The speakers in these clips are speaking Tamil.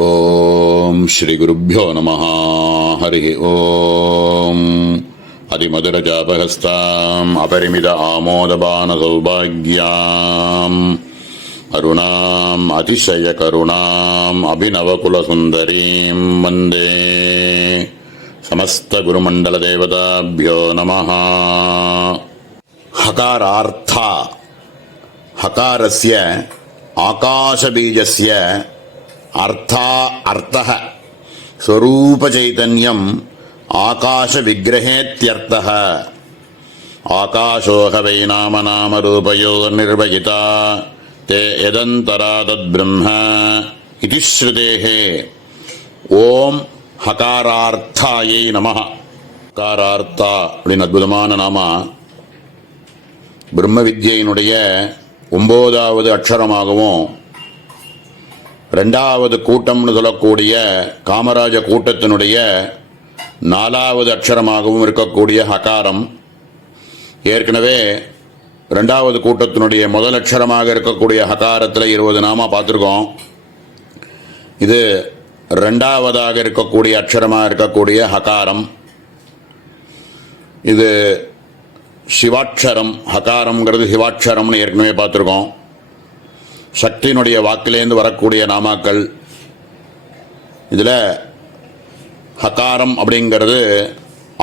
ஓம் ஸ்ரீ குருப்யோ நமஹ. ஹரி ஓம். அதிமதுரஜாபஹஸ்தாம் அபரிமித ஆமோதபான சௌபாக்யாம் அருணாம் அதிசய கருணாம் அபிநவகுலசுந்தரீம் வந்தே சமஸ்த குருமண்டல தேவதாப்யோ நமஹ. ஹகாரார்த்தா. ஹகாரஸ்ய ஆகாசபீஜஸ்ய அர்த்தா அர்த்தः ஸ்வரூபசைதன்யம் ஆகாச விக்கிரகேத்யர்த்தः. ஆகாசோஹ வை நாம நாமரூபயோர் நிர்வகிதா தே யதந்தரா தத்பிரம்ம இதி ஸ்ருதேஹ. ஓம் ஹகாரார்த்தாயை நமஹ. ஹகாரார்த்தா அப்படின்னு அற்புதமான நாம பிரம்ம வித்யினுடைய 9வது அக்ஷரமாகவும் 2வது கூட்டம்னு சொல்லக்கூடிய காமராஜ கூட்டத்தினுடைய 4வது அக்ஷரமாகவும் இருக்கக்கூடிய ஹகாரம். ஏற்கனவே 2வது கூட்டத்தினுடைய முதல் அக்ஷரமாக இருக்கக்கூடிய ஹகாரத்தில் 20 நாம பார்த்துருக்கோம். இது 2வதாக இருக்கக்கூடிய அக்ஷரமாக இருக்கக்கூடிய ஹகாரம். இது சிவாட்சரம். ஹகாரம்ங்கிறது சிவாட்சரம்னு ஏற்கனவே பார்த்துருக்கோம். சக்தியினுடைய வாக்கிலேருந்து வரக்கூடிய நாமாக்கள். இதில் ஹகாரம் அப்படிங்கிறது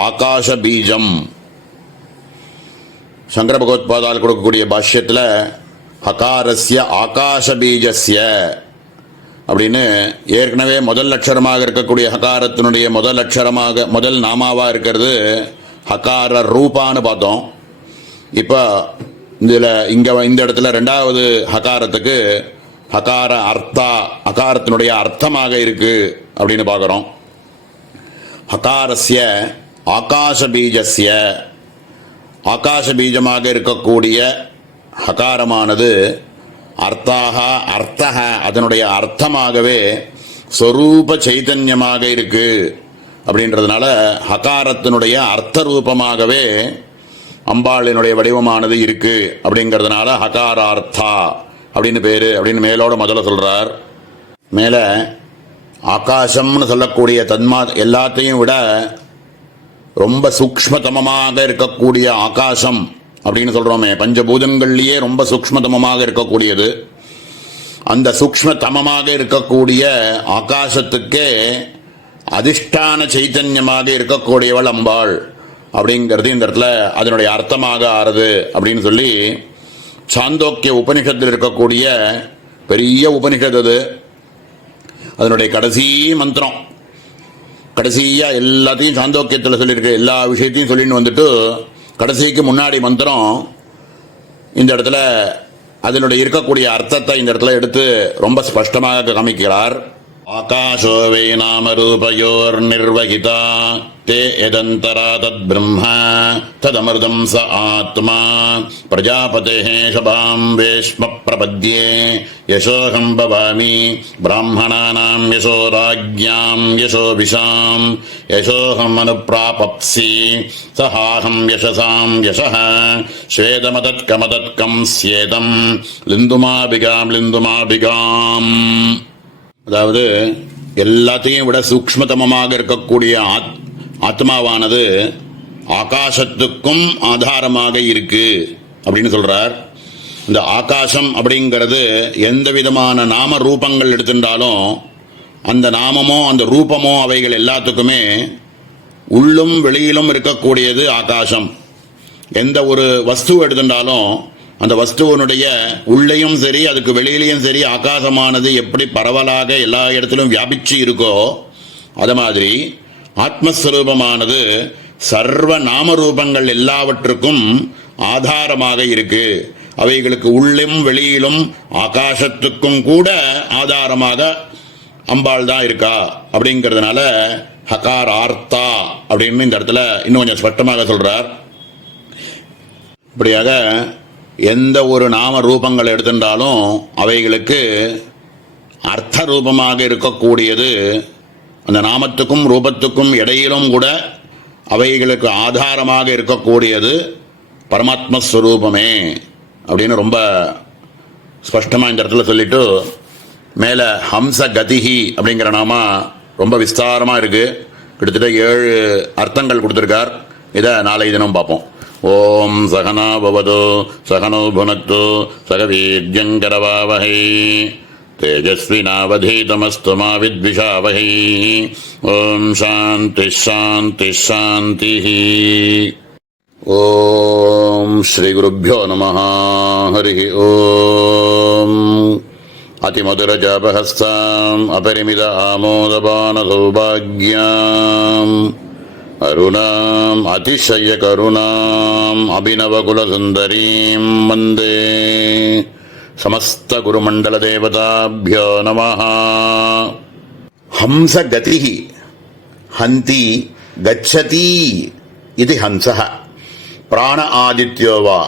ஆகாச பீஜம். சங்கர பகவத்பாதால் கொடுக்கக்கூடிய பாஷ்யத்தில் ஹகாரஸ்ய ஆகாச பீஜஸ்ய அப்படின்னு ஏற்கனவே முதல் அக்ஷரமாக இருக்கக்கூடிய ஹகாரத்தினுடைய முதல் நாமாவாக இருக்கிறது ஹகார ரூபான்னு பார்த்தோம். இப்போ இதில் இந்த இடத்துல 2வது ஹகாரத்துக்கு ஹகார அர்த்தா, ஹகாரத்தினுடைய அர்த்தமாக இருக்கு அப்படின்னு பார்க்குறோம். ஹகாரஸ்ய ஆகாச பீஜஸ்ய, ஆகாச பீஜமாக இருக்கக்கூடிய ஹகாரமானது அர்த்தாக அர்த்தக, அதனுடைய அர்த்தமாகவே ஸ்வரூப சைதன்யமாக இருக்கு அப்படின்றதுனால ஹகாரத்தினுடைய அர்த்த ரூபமாகவே அம்பாளினுடைய வடிவமானது இருக்கு அப்படிங்கிறதுனால ஹகாரார்த்தா அப்படின்னு பேரு அப்படின்னு மேலோட முதல்ல சொல்றார். மேல ஆகாசம்னு சொல்லக்கூடிய எல்லாத்தையும் விட ரொம்ப சூக்ஷ்மதமமாக இருக்கக்கூடிய ஆகாசம் அப்படின்னு சொல்றோமே, பஞ்சபூதங்கள்லயே ரொம்ப சூக்ஷ்மதமமாக இருக்கக்கூடியது. அந்த சூக்ஷ்மதமமாக இருக்கக்கூடிய ஆகாசத்துக்கே அதிஷ்டான சைத்தன்யமாக இருக்கக்கூடியவள் அம்பாள் அப்படிங்கிறது இந்த இடத்துல அதனுடைய அர்த்தமாக ஆறுது அப்படின்னு சொல்லி சாந்தோக்கிய உபனிஷத்தில் இருக்கக்கூடிய பெரிய உபனிஷத் அது. அதனுடைய கடைசி மந்திரம், கடைசியா எல்லாத்தையும் சாந்தோக்கியத்தில் சொல்லியிருக்கு, எல்லா விஷயத்தையும் சொல்லிட்டு வந்துட்டு கடைசிக்கு முன்னாடி மந்திரம் இந்த இடத்துல அதனுடைய இருக்கக்கூடிய அர்த்தத்தை இந்த இடத்துல எடுத்து ரொம்ப ஸ்பஷ்டமாக காமிக்கிறார். ஆகாசோ வை நாம ரூபயோர் நிர்வகிதா தே யதந்தரா தத்பிரம்ம ததமிர்தம் ச ஆத்மா பிரஜாபதேஹ சபாம் வேஷ்ம பிரபத்யே யசோஹம் பவாமி பிராமணானாம் யசோ ராஜ்யாம் யசோ விஷாம் யசோஹம் அனுப்ராபப்சி சஹாஹம் யசசாம் யசஹ ஸ்வேதமதத்கமதத்கம் ஸ்யேதம் லிந்துமாபிகாம் லிந்துமாபிகாம். அதாவது எல்லாத்தையும் விட சூக்ஷ்மதமமாக இருக்கக்கூடிய ஆத்மாவானது ஆகாசத்துக்கும் ஆதாரமாக இருக்கு அப்படின்னு சொல்றார். இந்த ஆகாசம் அப்படிங்கிறது எந்த விதமான நாம ரூபங்கள் எடுத்துட்டாலும் அந்த நாமமோ அந்த ரூபமோ அவைகள் எல்லாத்துக்குமே உள்ளும் வெளியிலும் இருக்கக்கூடியது ஆகாசம். எந்த ஒரு வஸ்து எடுத்துட்டாலும் அந்த வஸ்துவனுடைய உள்ளேயும் சரி அதுக்கு வெளியிலையும் சரி ஆகாசமானது எப்படி பரவலாக எல்லா இடத்திலும் வியாபிச்சு இருக்கோ அது மாதிரி ஆத்மஸ்வரூபமானது சர்வ நாமரூபங்கள் எல்லாவற்றுக்கும் ஆதாரமாக இருக்கு. அவைகளுக்கு உள்ளும் வெளியிலும் ஆகாசத்துக்கும் கூட ஆதாரமாக அம்பாள் தான் இருக்கா அப்படிங்கிறதுனால ஹகாரார்த்தா அப்படின்னு இந்த இடத்துல இன்னும் கொஞ்சம் ஸ்பஷ்டமாக சொல்றார். இப்படியாக எந்த ஒரு நாம ரூபங்கள் எடுத்துட்டாலும் அவைகளுக்கு அர்த்த ரூபமாக இருக்கக்கூடியது அந்த நாமத்துக்கும் ரூபத்துக்கும் இடையிலும் கூட அவைகளுக்கு ஆதாரமாக இருக்கக்கூடியது பரமாத்மஸ்வரூபமே அப்படின்னு ரொம்ப ஸ்பஷ்டமாக இந்த இடத்துல சொல்லிட்டு மேலே ஹம்ச கதிஹி அப்படிங்கிற நாமா ரொம்ப விஸ்தாரமாக இருக்குது. கிட்டத்தட்ட 7 அர்த்தங்கள் கொடுத்துருக்கார். இதை நாளை தினம் பார்ப்போம். ஓம் சகனா பவது சகனோ புனக்து சக வீர்யங்கரவாவஹை தேஜஸ்வினாவதீதமஸ்து மா வித்விஷாவஹை. ஓம் சாந்தி சாந்தி சாந்தி. ஓம் ஸ்ரீ குருभ्यो நமः. ஹரி ஓம். அதிமதுரஜாபஹஸ்தாம் அபரிமித ஆமோதபான சௌபாக்யாம் அருணாம் அதிசய கருணாம் அபிநவகுலசுந்தரீம் வந்தே சமஸ்த குருமண்டல தேவதாभ्यो நமः. ஹம்சகதிஹி ஹந்தி கச்சதி இது ஹம்சः பிராண ஆதித்யோ வா.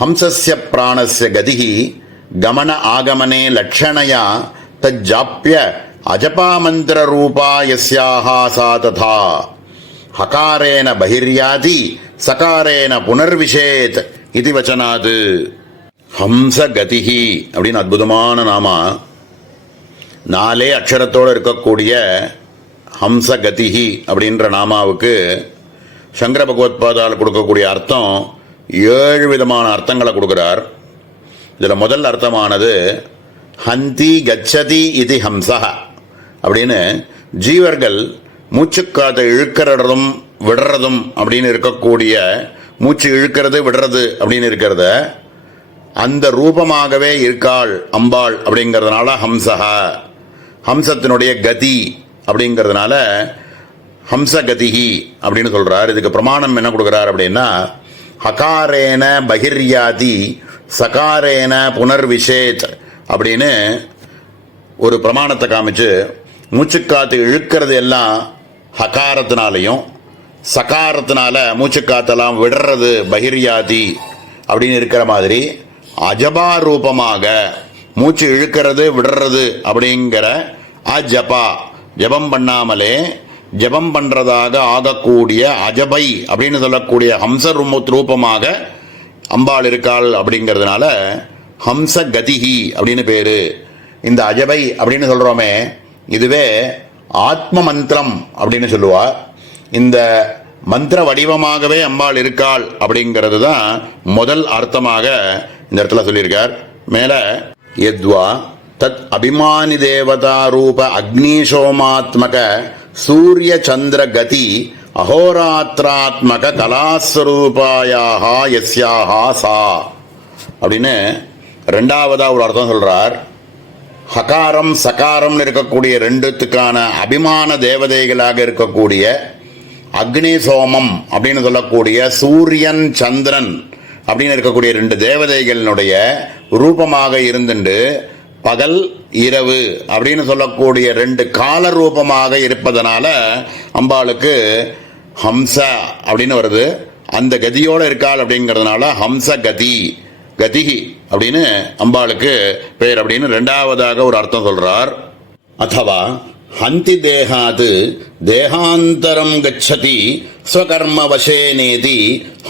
ஹம்சஸ்ய பிராணஸ்ய கதிஹி கமன ஆகமனே லட்சணயா தஜ்ஜாப்ய அஜபாமந்திர ரூபா யஸ்யாஹ சா ததா ஹகாரேன பகிர்யாதி சகாரேன புனர்விஷேத் இது வச்சனாது. ஹம்சகதிஹி அப்படின்னு அற்புதமான நாமா. 4 அக்ஷரத்தோடு இருக்கக்கூடிய ஹம்சகதிஹி அப்படின்ற நாமாவுக்கு சங்கர பகவத்பாதால் கொடுக்கக்கூடிய அர்த்தம் 7 விதமான அர்த்தங்களை கொடுக்கிறார். இதில் முதல் அர்த்தமானது ஹந்தி கச்சதி இது ஹம்சஹ அப்படின்னு ஜீவர்கள் மூச்சுக்காற்றை இழுக்கிறதும் விடுறதும் அப்படின்னு இருக்கக்கூடிய, மூச்சு இழுக்கிறது விடுறது அப்படின்னு இருக்கிறத அந்த ரூபமாகவே இருக்காள் அம்பாள் அப்படிங்கிறதுனால ஹம்சஹ. ஹம்சத்தினுடைய கதி அப்படிங்கிறதுனால ஹம்சகதிஹி அப்படின்னு சொல்றார். இதுக்கு பிரமாணம் என்ன கொடுக்கிறார் அப்படின்னா, ஹகாரேன பகிர்யாதி சகாரேன புனர்விஷேத் அப்படின்னு ஒரு பிரமாணத்தை காமிச்சு, மூச்சுக்காத்து இழுக்கிறது எல்லாம் ஹகாரத்தினாலையும் சகாரத்தினால மூச்சுக்காத்தெல்லாம் விடுறது பகிர்யாதி அப்படின்னு இருக்கிற மாதிரி அஜபா ரூபமாக மூச்சு இழுக்கிறது விடுறது அப்படிங்கிற அஜபா ஜபம் பண்ணாமலே ஜபம் பண்றதாக ஆகக்கூடிய அஜபை அப்படின்னு சொல்லக்கூடிய ஹம்ச ரூபமாக அம்பாள் இருக்காள் அப்படிங்கிறதுனால ஹம்ச கதிஹி அப்படின்னு பேரு. இந்த அஜபை அப்படின்னு சொல்றோமே, இதுவே ஆத்ம மந்திரம் அப்படின்னு சொல்லுவா. இந்த மந்திர வடிவமாகவே அம்பாள் இருக்காள் அப்படிங்கிறது தான் முதல் அர்த்தமாக இந்த இடத்துல சொல்லியிருக்கார். மேல யத்வா தத் அபிமானி தேவதா ரூப அக்னிசோமாத்மக சூரிய சந்திர கதி அஹோராத்திராத்மக கலாஸ்வரூபாயாக யஸ்யாஹ சா அப்படின்னு 2வதா ஒரு அர்த்தம் சொல்றார். ஹகாரம் சகாரம்னு இருக்கக்கூடிய 2த்துக்கான அபிமான தேவதைகளாக இருக்கக்கூடிய அக்னி சோமம் அப்படின்னு சொல்லக்கூடிய சூரியன் சந்திரன் அப்படின்னு இருக்கக்கூடிய 2 தேவதைகளினுடைய ரூபமாக இருந்துண்டு பகல் இரவு அப்படின்னு சொல்லக்கூடிய 2 கால ரூபமாக இருப்பதனால அம்பாளுக்கு ஹம்ச அப்படின்னு வருது. அந்த கதியோடு இருக்காள் அப்படிங்கிறதுனால ஹம்ச கதி கதிஹி அப்படின்னு அம்பாளுக்கு பேர் அப்படின்னு 2வதாக ஒரு அர்த்தம் சொல்றார். அதவா ஹந்தி தேகாது தேகாந்தரம் கச்சதி ஸ்வகர்ம வசேனேதி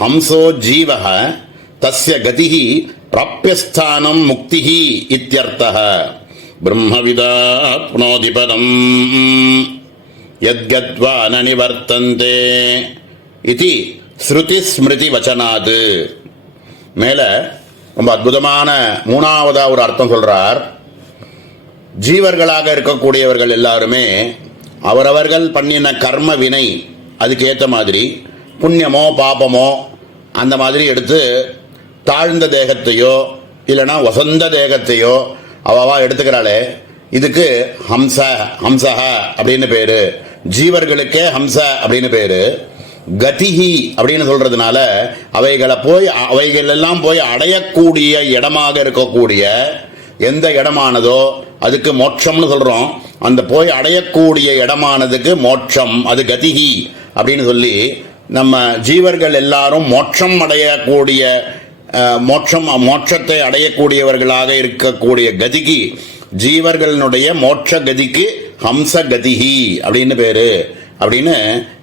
ஹம்சோ ஜீவஹ தஸ்ய கதிஹி பிராப்யஸ்தானம் முக்திஹி இத்யர்த்தஹ. பிரம்மவிதாப்னோதி பரம் யத்கத்வா ந நிவர்த்தந்தே இதி ஸ்ருதி ஸ்மிருதி வச்சனாது. மேல ரொம்ப அற்புதமான 3வதா ஒரு அர்த்தம் சொல்றார். ஜீவர்களாக இருக்கக்கூடியவர்கள் எல்லாருமே அவரவர்கள் பண்ணின கர்ம வினை அதுக்கு ஏற்ற மாதிரி புண்ணியமோ பாபமோ அந்த மாதிரி எடுத்து தாழ்ந்த தேகத்தையோ இல்லைனா வசந்த தேகத்தையோ அவவா எடுத்துக்கிறாளே, இதுக்கு ஹம்சஹ அப்படின்னு பேரு. ஜீவர்களுக்கே ஹம்ச அப்படின்னு பேரு. கதிஹி அப்படின்னு சொல்றதுனால அவைகள் எல்லாம் போய் அடையக்கூடிய இடமாக இருக்கக்கூடிய எந்த இடமானதோ அதுக்கு மோட்சம்னு சொல்றோம். அந்த போய் அடையக்கூடிய இடமானதுக்கு மோட்சம், அது கதிஹி அப்படின்னு சொல்லி நம்ம ஜீவர்கள் எல்லாரும் மோட்சம் அடையக்கூடிய மோட்சத்தை அடையக்கூடியவர்களாக இருக்கக்கூடிய கதிக்கு, ஜீவர்களுடைய மோட்ச கதிக்கு ஹம்ச கதிஹி அப்படின்னு பேரு அப்படின்னு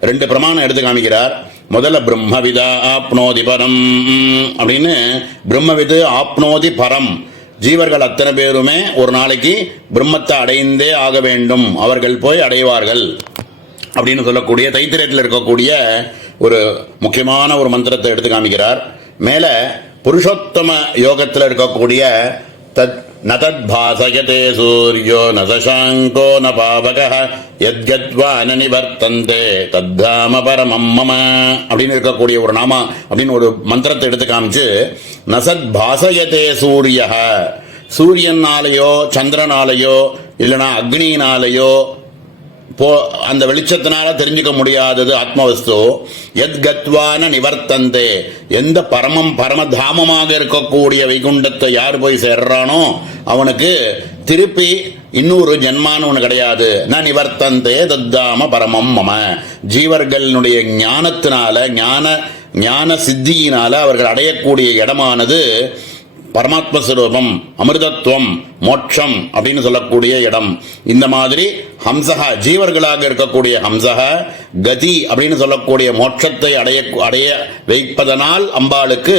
2 பிரமாணம் எடுத்து காமிக்கிறார். முதல்ல பிரம்மவிதா ஆப்னோதி பரம் அப்படின்னு பிரம்மவிது ஆப்னோதி பரம், ஜீவர்கள் அத்தனை பேருமே ஒரு நாளைக்கு பிரம்மத்தை அடைந்தே ஆக வேண்டும், அவர்கள் போய் அடைவார்கள் அப்படின்னு சொல்லக்கூடிய தைத்திரியத்தில் இருக்கக்கூடிய ஒரு முக்கியமான ஒரு மந்திரத்தை எடுத்து காமிக்கிறார். மேல புருஷோத்தம யோகத்தில் இருக்கக்கூடிய நதத் பாசயதே சூர்யோ நசசாங்கோ ந பாவகः யத்கத்வா ந நிவர்த்தந்தே தத்தாம பரமம் மம அப்படின்னு இருக்கக்கூடிய ஒரு நாம அப்படின்னு ஒரு மந்திரத்தை எடுத்து காமிச்சு, நசத் பாசயதே சூரியः, சூரியனாலேயோ சந்திரனாலேயோ இல்லைனா அக்னியினாலேயோ அந்த வெளிச்சத்தினால தெரிஞ்சுக்க முடியாதது ஆத்மவஸ்து. எத் கத்வான நிவர்த்தந்தே, எந்த பரமதாமமாக இருக்கக்கூடிய வைகுண்டத்தை யார் போய் சேர்றானோ அவனுக்கு திருப்பி இன்னொரு ஜென்மான்னு ஒன்று கிடையாது. ந நிவர்த்தந்தே தத்தாம பரமம் மம. ஜீவர்களுடைய ஞானத்தினால ஞான சித்தியினால அவர்கள் அடையக்கூடிய இடமானது பரமாத்மஸ்வரூபம், அமிர்தத்துவம், மோட்சம் அப்படின்னு சொல்லக்கூடிய இடம். இந்த மாதிரி ஹம்சகா ஜீவர்களாக இருக்கக்கூடிய ஹம்சகா கதி அப்படின்னு சொல்லக்கூடிய மோட்சத்தை அடைய வைப்பதனால் அம்பாளுக்கு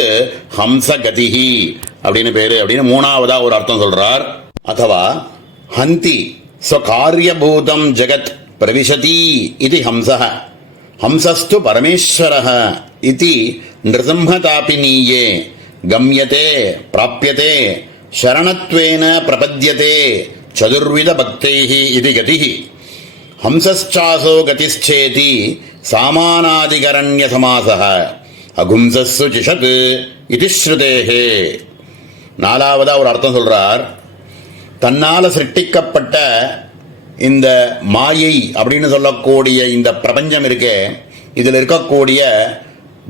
ஹம்ச கதிஹி அப்படின்னு பேரு அப்படின்னு மூணாவதா ஒரு அர்த்தம் சொல்றார். அதுவா ஹந்தி ஸ்வகாரியபூதம் ஜெகத் பிரவிசதி இது ஹம்சஹ, ஹம்சஸ்து பரமேஸ்வரஹ இதி நிருசிம்ஹதாபினீயே கம்யதே பிராப்யதே சரணத்வேன பிரபத்யதே சதுர்வித பக்தைஹி இது கதிஹி. ஹம்சஸ்சாசோ கதிச்சேதி சாமானாதிகரண்ய சமாசஹ அகும்சஸ்ஸு சிஷத் இது ஸ்ருதேஹே. நாலாவதா ஒரு அர்த்தம் சொல்றார். தன்னால சிருஷ்டிக்கப்பட்ட இந்த மாயை அப்படின்னு சொல்லக்கூடிய இந்த பிரபஞ்சம் இருக்கே, இதில் இருக்கக்கூடிய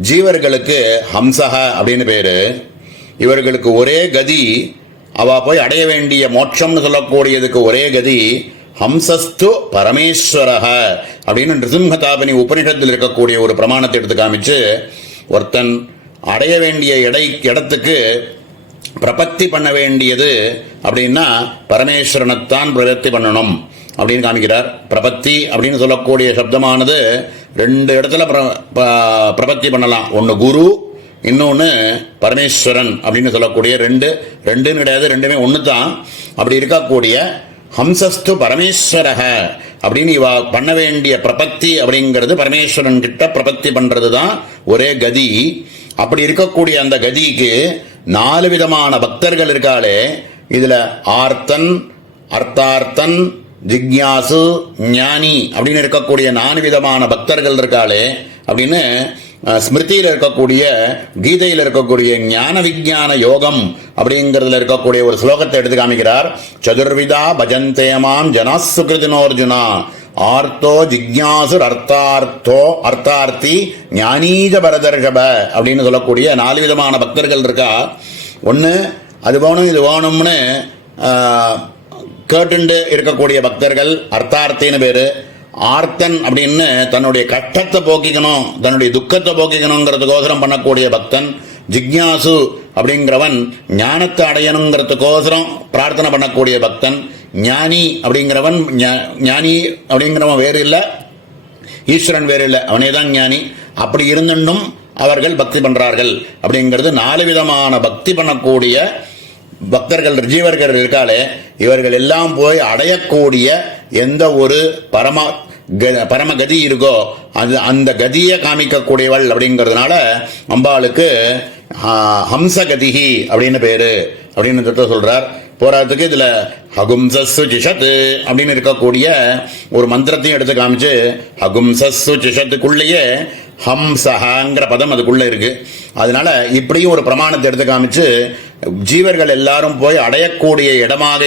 ஜீவர்களுக்கு ஹம்சஹ அப்படின்னு பேரு. இவர்களுக்கு ஒரே கதி, அவ போய் அடைய வேண்டிய மோட்சம்னு சொல்லக்கூடியதுக்கு ஒரே கதி ஹம்சஸ்து பரமேஸ்வரஹ அப்படின்னு நிருசிம்ஹதாபினி உபனிஷத்தில் இருக்கக்கூடிய ஒரு பிரமாணத்தை எடுத்து காமிச்சு, ஒருத்தன் அடைய வேண்டிய இடத்துக்கு பிரபத்தி பண்ண வேண்டியது அப்படின்னா பரமேஸ்வரனைத்தான் பிரபத்தி பண்ணணும் அப்படின்னு காமிக்கிறார். பிரபத்தி அப்படின்னு சொல்லக்கூடிய சப்தமானது ரெண்டு இடத்துல பிரபத்தி பண்ணலாம். ஒன்று குரு, இன்னொன்று பரமேஸ்வரன் அப்படின்னு சொல்லக்கூடிய ரெண்டுன்னு கிடையாது, ரெண்டுமே ஒன்று தான். அப்படி இருக்கக்கூடிய ஹம்சஸ்து பரமேஸ்வரக அப்படின்னு இவ பண்ண வேண்டிய பிரபத்தி அப்படிங்கிறது பரமேஸ்வரன் கிட்ட பிரபத்தி பண்றது தான் ஒரே கதி. அப்படி இருக்கக்கூடிய அந்த கதிக்கு 4 விதமான பக்தர்கள் இருக்காளே, இதுல ஆர்த்தன், அர்த்தார்த்தன், ஜிக்ஞாசு, ஞானி அப்படின்னு இருக்கக்கூடிய 4 விதமான பக்தர்கள் இருக்காளே அப்படின்னு ஸ்மிருதியில் இருக்கக்கூடிய கீதையில் இருக்கக்கூடிய ஞான விஞ்ஞான யோகம் அப்படிங்கிறதுல இருக்கக்கூடிய ஒரு ஸ்லோகத்தை எடுத்து காமிக்கிறார். சதுர்விதா பஜந்தேமாம் ஜனாசுகிருதினோர்ஜுனா ஆர்த்தோ ஜிக்ஞாசு அர்த்தார்த்தி ஞானீஜ பரதர்ஷப அப்படின்னு சொல்லக்கூடிய 4 விதமான பக்தர்கள் இருக்கா. ஒன்று அது வேணும் இது வேணும்னு கேட்டுண்டு இருக்கக்கூடிய பக்தர்கள் அர்த்தார்த்தின்னு பேரு. ஆர்த்தன் அப்படின்னு தன்னுடைய கஷ்டத்தை போக்கிக்கணும், தன்னுடைய துக்கத்தை போக்கிக்கணுங்கிறதுக்கோசரம் பண்ணக்கூடிய பக்தன். ஜிக்ஞாசு அப்படிங்கிறவன் ஞானத்தை அடையணுங்கிறதுக்கோசரம் பிரார்த்தனை பண்ணக்கூடிய பக்தன். ஞானி அப்படிங்கிறவன் வேறு இல்லை, ஈஸ்வரன் வேறு இல்லை, அவனே தான் ஞானி. அப்படி இருந்தும் அவர்கள் பக்தி பண்றார்கள் அப்படிங்கிறது 4 விதமான பக்தி பண்ணக்கூடிய பக்தர்கள் ஜீவர்கள் இருக்காளே, இவர்கள் எல்லாம் போய் அடையக்கூடிய எந்த ஒரு பரமகதி இருக்கோ அந்த கதியை காமிக்கக்கூடியவள் அப்படிங்கிறதுனால அம்பாளுக்கு ஹம்சகதிஹி அப்படின்னு பேரு அப்படின்னு சொல்றார். போராட்டத்துக்கு இதுல ஹகும்சஸ்ஸு சிஷத் அப்படின்னு இருக்கக்கூடிய ஒரு மந்திரத்தையும் எடுத்து காமிச்சு, ஹகும்சஸ்ஸு சிஷத்துக்குள்ளேயே ஹம்சஹங்கிற பதம் அதுக்குள்ள இருக்கு. அதனால இப்படியும் ஒரு பிரமாணத்தை எடுத்து காமிச்சு ஜீவர்கள் எல்லாரும் போய் அடையக்கூடிய இடமாக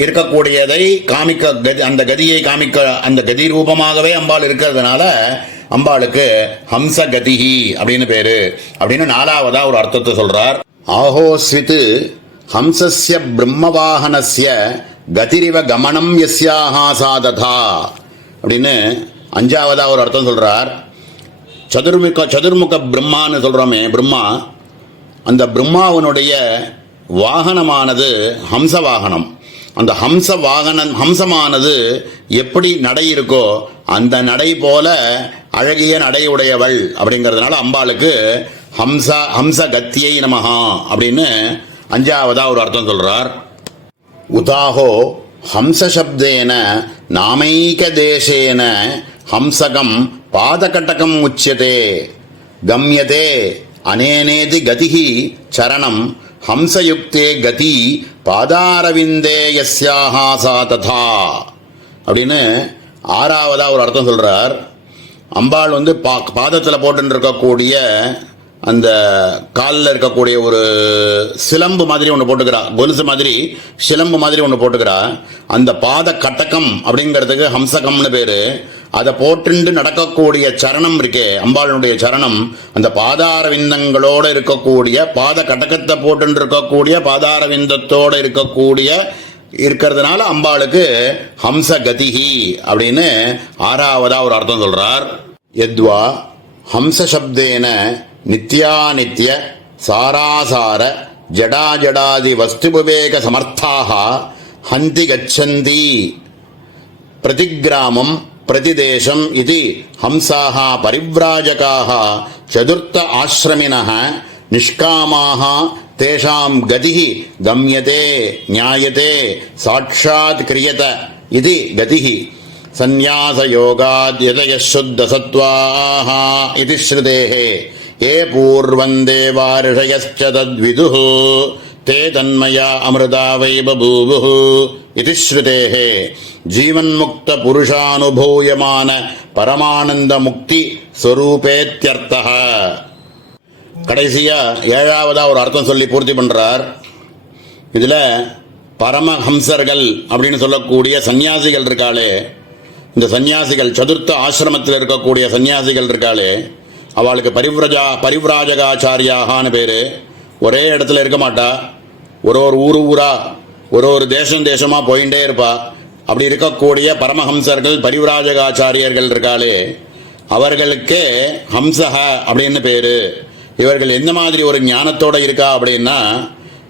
இருக்கக்கூடியதை காமிக்க, அந்த கதியை காமிக்க, அந்த கதி ரூபமாகவே அம்பாள் இருக்கிறதுனால அம்பாளுக்கு ஹம்ச கதிஹி அப்படின்னு பேரு அப்படின்னு 4வதா ஒரு அர்த்தத்தை சொல்றார். ஆஹோஸ்வித் ஹம்சஸ்ய பிரம்மவாகனஸ்ய கதிரிவ கமனம் யஸ்யாஹா சாததா அப்படின்னு 5வதா ஒரு அர்த்தம் சொல்றார். சதுர்முக பிரம்மான்னு சொல்றோமே, பிரம்மா, அந்த பிரம்மாவனுடைய வாகனமானது ஹம்ச வாகனம். அந்த ஹம்சமானது எப்படி நடை இருக்கோ அந்த நடை போல அழகிய நடை உடையவள் அப்படிங்கிறதுனால அம்பாளுக்கு ஹம்ச கத்தியை நமஹா அப்படின்னு அஞ்சாவதா ஒரு அர்த்தம் சொல்றார். உதாஹோ ஹம்சசப்தேன நாமைக தேசேன ஹம்சகம் பாதகட்டகம் உச்சியதே கம்யதே அனேனேதி கதிஹி சரணம் ஹம்சயுக்தே கதி பாதாரவிந்தே யஸ்யாஹா சா ததா அப்படின்னு ஆறாவதா ஒரு அர்த்தம் சொல்றார். அம்பாள் பாதத்தில் போட்டு இருக்கக்கூடிய அந்த காலில் இருக்கக்கூடிய ஒரு சிலம்பு மாதிரி ஒன்று போட்டுக்கிறா, கொலுசு மாதிரி சிலம்பு மாதிரி ஒன்று போட்டுக்கிறா. அந்த பாத கட்டகம் அப்படிங்கிறதுக்கு ஹம்சகம்னு பேரு. அதை போட்டு நடக்கக்கூடிய சரணம் இருக்கே, அம்பாளுடைய சரணம், அந்த பாதார விந்தங்களோட இருக்கக்கூடிய பாத கட்டகத்தை போட்டு இருக்கக்கூடிய பாதார விந்தத்தோட இருக்கிறதுனால அம்பாளுக்கு ஹம்ச கதிஹி அப்படின்னு ஆறாவதா ஒரு அர்த்தம் சொல்றார். யத்வா ஹம்ச சப்தேன நித்யாநித்ய சாராசார ஜடாஜடாதி வஸ்து விவேக சமர்த்தாக ஹந்தி கச்சந்தி பிரதிகிராமம் பிரதிதேசம் இது ஹம்சாக பரிவ்ராஜகாக சதுர்த்த ஆசிரமினः நிஷ்காமாக தேஷாம் கதிஹி கம்யதே ஞாயதே சாட்சாத் கிரியத இது கதிஹி சந்நியாச யோகாத் யதய சுத்த சத்வாஹ இது ஸ்ருதேஹே ஏ பூர்வம் தேவா ரிஷயஸ்ச தத்விதுः தே தன்மயா அமிர்தா வை பபூவுः இது ஸ்ருதேஹே ஜீவன்முக்த புருஷானுபூயமான பரமானந்த முக்தி ஸ்வரூபேத்யர்த்தः. கடைசியா ஏழாவதா ஒரு அர்த்தம் சொல்லி பூர்த்தி பண்றார். இதுல பரமஹம்சர்கள் அப்படின்னு சொல்லக்கூடிய சன்னியாசிகள் இருக்காளே, இந்த சன்னியாசிகள் சதுர்த்த ஆசிரமத்தில் இருக்கக்கூடிய சன்னியாசிகள் இருக்காளே, அவளுக்கு பரிவ்ராஜகாச்சாரியாகான்னு பேரு. ஒரே இடத்துல இருக்க மாட்டா, ஒரு ஊரா ஒரு தேசமா போயிட்டே இருப்பா. அப்படி இருக்கக்கூடிய பரமஹம்சர்கள் பரிவ்ராஜகாச்சாரியர்கள் இருக்காளே, அவர்களுக்கே ஹம்சஹ அப்படின்னு பேரு. இவர்கள் எந்த மாதிரி ஒரு ஞானத்தோட இருக்கா அப்படின்னா,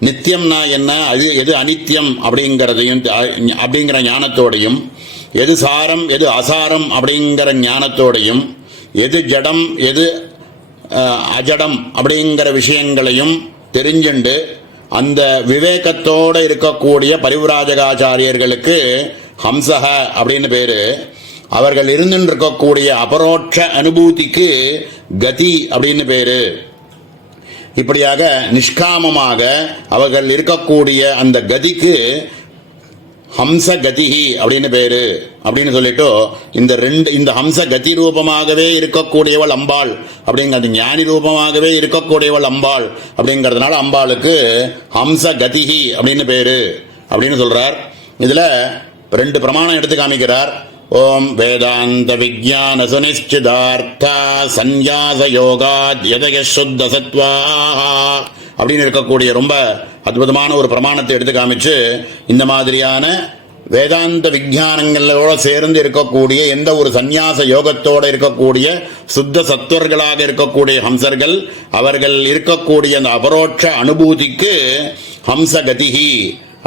நித்தியம்னா என்ன, எது அனித்தியம் அப்படிங்கிற ஞானத்தோடையும், எது சாரம் எது அசாரம் அப்படிங்கிற ஞானத்தோடையும், எது ஜடம் எது அஜடம் அப்படிங்கிற விஷயங்களையும் தெரிஞ்சுண்டு அந்த விவேகத்தோடு இருக்கக்கூடிய பரிவ்ராஜகாச்சாரியர்களுக்கு ஹம்சஹ அப்படின்னு பேரு. அவர்கள் இருந்துட்டு இருக்கக்கூடிய அபரோட்ச அனுபூதிக்கு கதி அப்படின்னு பேரு. இப்படியாக நிஷ்காமமாக அவர்கள் இருக்கக்கூடிய அந்த கதிக்கு ஹம்ச கதிஹி அப்படின்னு பேரு. அப்படின்னு சொல்லிட்டு இந்த ஹம்ச கதி ரூபமாகவே இருக்கக்கூடியவள் அம்பாள் அப்படிங்கிறது, ஞானி ரூபமாகவே இருக்கக்கூடியவள் அம்பாள் அப்படிங்கிறதுனால அம்பாளுக்கு ஹம்ச கதிஹி அப்படின்னு பேரு அப்படின்னு சொல்றார். இதுல 2 பிரமாணம் எடுத்து காமிக்கிறார். ஓம் வேதாந்த விஜ்ஞான சுனிச்சிதார்த்தா சந்நியாச யோகாத் யதய சுத்த சத்வாஹ அப்படின்னு இருக்கக்கூடிய ரொம்ப அற்புதமான ஒரு பிரமாணத்தை எடுத்து காமிச்சு, இந்த மாதிரியான வேதாந்த விஞ்ஞானங்களோட சேர்ந்து இருக்கக்கூடிய எந்த ஒரு சந்நியாச யோகத்தோட இருக்கக்கூடிய சுத்த சத்துவர்களாக இருக்கக்கூடிய ஹம்சர்கள், அவர்கள் இருக்கக்கூடிய அந்த அபரோட்ச அனுபூதிக்கு ஹம்ச கதிஹி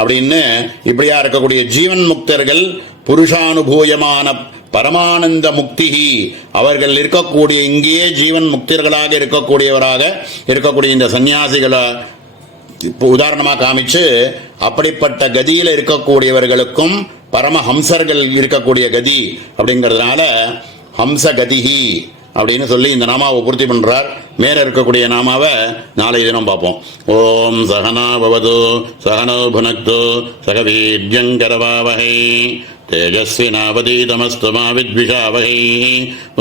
அப்படின்னு, இப்படியா இருக்கக்கூடிய ஜீவன் முக்தர்கள் புருஷானுபூயமான பரமானந்த முக்திஹி, அவர்கள் இருக்கக்கூடிய இங்கேயே ஜீவன் முக்தர்களாக இருக்கக்கூடிய இந்த சன்னியாசிகளை உதாரணமாக காமிச்சு, அப்படிப்பட்ட கதியில் இருக்கக்கூடியவர்களுக்கும் பரமஹம்சர்கள் இருக்கக்கூடிய கதி அப்படிங்கிறதுனால ஹம்ச கதிஹி அப்படின்னு சொல்லி இந்த நாமாவை பூர்த்தி பண்றார். மேல இருக்கக்கூடிய நாமாவை நாளை தினம் பார்ப்போம். ஓம் சகனா பவது சகனோ புனக்து சகவீர்யங்கரவாவஹை தேஜஸ்வினாவதீதமஸ்து மா வித்விஷாவஹை.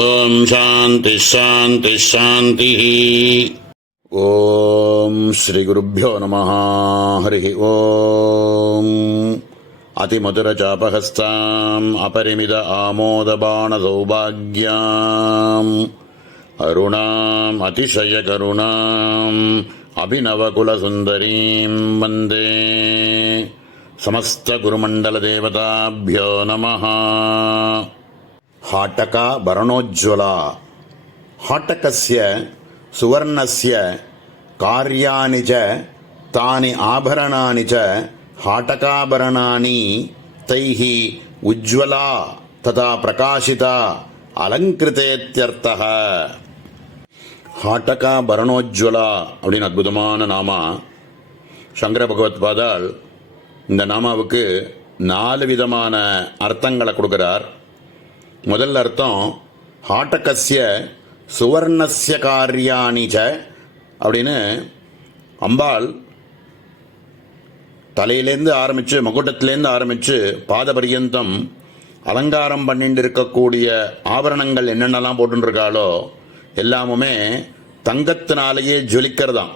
ஓம் சாந்தி சாந்தி சாந்தி. ஓம் ஸ்ரீ குருப்யோ நமஹ. ஹரி ஓம். அதிமதுரச்சாபஹஸ்தாம் அபரிமித ஆமோதபாண சௌபாக்யாம் அருணாம் அதிசயகருணாம் அபிநவகுலசுந்தரீம் வந்தே. சமஸ்த குருமண்டல தேவதாப்யோ நமஹ. ஹாட்டகா பரணோஜ்வலா. ஹாட்டகஸ்ய சுவர்ணஸ்ய கார்யாணி ச தானி ஆபரணானி ச ஹாட்டகாபரணானி தைஹி உஜ்வலா ததா பிரகாசிதா அலங்கிருதேத்யர்த்தः. ஹாட்டகா பரணோஜ்வலா அப்படின்னு அற்புதமான நாமா. சங்கர பகவத்பாதால் இந்த நாமாவுக்கு 4 விதமான அர்த்தங்களை கொடுக்கிறார். முதல் அர்த்தம் ஹாட்டகஸ்ய சுவர்ணஸ்ய காரியாணிச்ச அப்படின்னு அம்பாள் தலையிலேருந்து ஆரம்பித்து மகுட்டத்திலேருந்து ஆரம்பித்து பாத பரியந்தம் அலங்காரம் பண்ணிட்டு இருக்கக்கூடிய ஆபரணங்கள் என்னென்னலாம் போட்டுருக்காளோ எல்லாமுமே தங்கத்தினாலேயே ஜொலிக்கிறதாம்.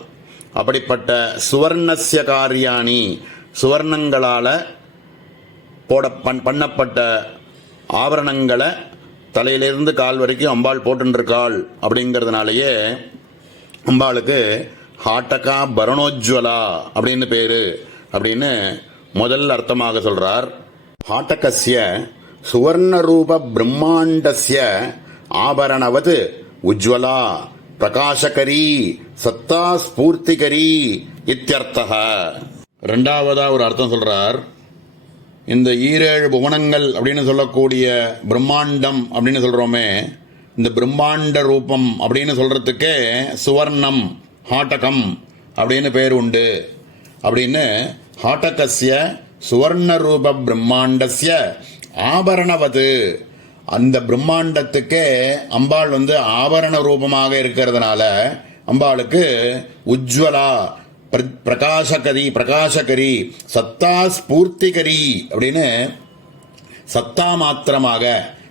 அப்படிப்பட்ட சுவர்ணஸ்ய காரியாணி சுவர்ணங்களால் பண்ணப்பட்ட ஆபரணங்களை தலையிலிருந்து கால் வரைக்கும் அம்பாள் போட்டுருக்காள். அப்படிங்கிறதுனாலேயே அம்பாளுக்கு ஹாட்டகா பரணோஜ்வலா அப்படின்னு பேர் அப்படின்னு முதல் அர்த்தமாக சொல்கிறார். ஹாட்டகஸ்ய சுவர்ணரூப பிரம்மாண்டஸ்ய ஆபரணவது உஜ்வலா பிரகாசகரி சத்தா ஸ்பூர்த்திகரி இத்தியர்த்தः. ரெண்டாவதா ஒரு அர்த்தம் சொல்றார். இந்த 7 புவனங்கள் அப்படின்னு சொல்லக்கூடிய பிரம்மாண்டம் அப்படின்னு சொல்றோமே, இந்த பிரம்மாண்ட ரூபம் அப்படின்னு சொல்றதுக்கே சுவர்ணம் ஹாட்டகம் அப்படின்னு பேர் உண்டு. அப்படின்னு ஹாட்டகஸ்ய சுவர்ண ரூப பிரம்மாண்டஸ்ய ஆபரணவது, அந்த பிரம்மாண்டத்துக்கே அம்பாள் ஆபரண ரூபமாக இருக்கிறதுனால அம்பாளுக்கு உஜ்வலா பிரகாசகரி சத்தா ஸ்பூர்த்திகரி அப்படின்னு சத்தா மாத்திரமாக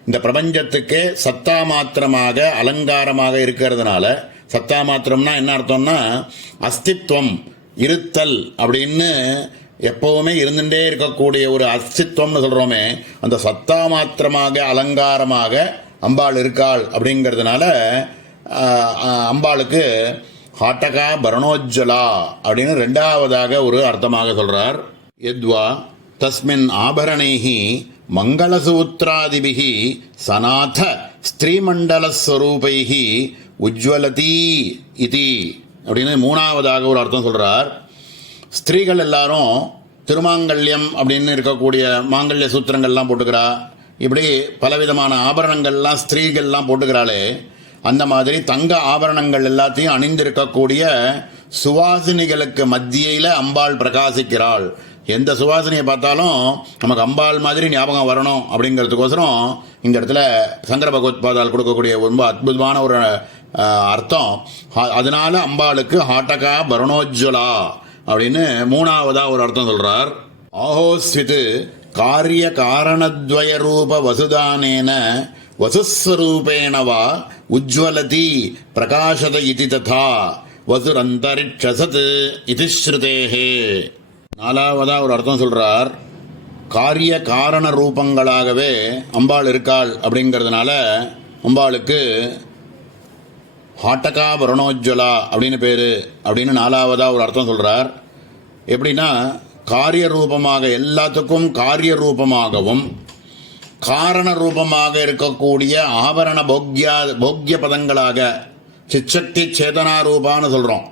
இந்த பிரபஞ்சத்துக்கே சத்தா மாத்திரமாக அலங்காரமாக இருக்கிறதுனால, சத்தா மாத்திரம்னா என்ன அர்த்தம்னா அஸ்தித்வம் இருத்தல் அப்படின்னு எப்பவுமே இருந்துட்டே இருக்கக்கூடிய ஒரு அஸ்தித்வம்னு சொல்றோமே, அந்த சத்தா மாத்திரமாக அலங்காரமாக அம்பாள் இருக்காள். அப்படிங்கிறதுனால அம்பாளுக்கு ஹாட்டகா பரணோஜ்வலா அப்படின்னு ரெண்டாவதாக ஒரு அர்த்தமாக சொல்றார். யத்வா தஸ்மின் ஆபரணைஹி மங்களசூத்ராதிபிஹி சநாத ஸ்திரீமண்டலஸ்வரூபைஹி உஜ்வலதி இதி அப்படின்னு மூணாவதாக ஒரு அர்த்தம் சொல்றார். ஸ்திரீகள் எல்லாரும் திருமாங்கல்யம் அப்படின்னு இருக்கக்கூடிய மாங்கல்ய சூத்திரங்கள்லாம் போட்டுக்கிறா. இப்படி பலவிதமான ஆபரணங்கள்லாம் ஸ்திரீகள்லாம் போட்டுக்கிறாளே, அந்த மாதிரி தங்க ஆபரணங்கள் எல்லாத்தையும் அணிந்திருக்கக்கூடிய சுவாசினிகளுக்கு மத்தியில அம்பாள் பிரகாசிக்கிறாள். எந்த சுவாசினியை பார்த்தாலும் நமக்கு அம்பாள் மாதிரி ஞாபகம் வரணும் அப்படிங்கிறதுக்கோசரம் இந்த இடத்துல சங்கர பகவத்பாதால் கொடுக்கக்கூடிய ரொம்ப அற்புதமான ஒரு அர்த்தம். அதனால அம்பாளுக்கு ஹாட்டகா பரணோஜ்வலா அப்படின்னு மூணாவதா ஒரு அர்த்தம் சொல்றார். ஆஹோஸ்வித் காரிய காரணத்வய ரூப வசுதானேன வசுஸ்வரூபேணவா உஜ்வலதி பிரகாசத இதி ததா வசுரந்தரிக்ஷசத் இதி ஸ்ருதேஹே. நாலாவதா ஒரு அர்த்தம் சொல்றார். காரிய காரண ரூபங்களாகவே அம்பாள் இருக்காள் அப்படிங்கிறதுனால அம்பாளுக்கு ஹாட்டகா பரணோஜ்வலா அப்படின்னு பேரு அப்படின்னு நாலாவதா ஒரு அர்த்தம் சொல்றார். எப்படின்னா காரிய ரூபமாக எல்லாத்துக்கும் காரிய ரூபமாகவும் காரண ரூபமாக இருக்கக்கூடிய ஆபரண போக்ய பதங்களாக சிச்சக்தி சேதனா ரூபான்னு சொல்றோம்.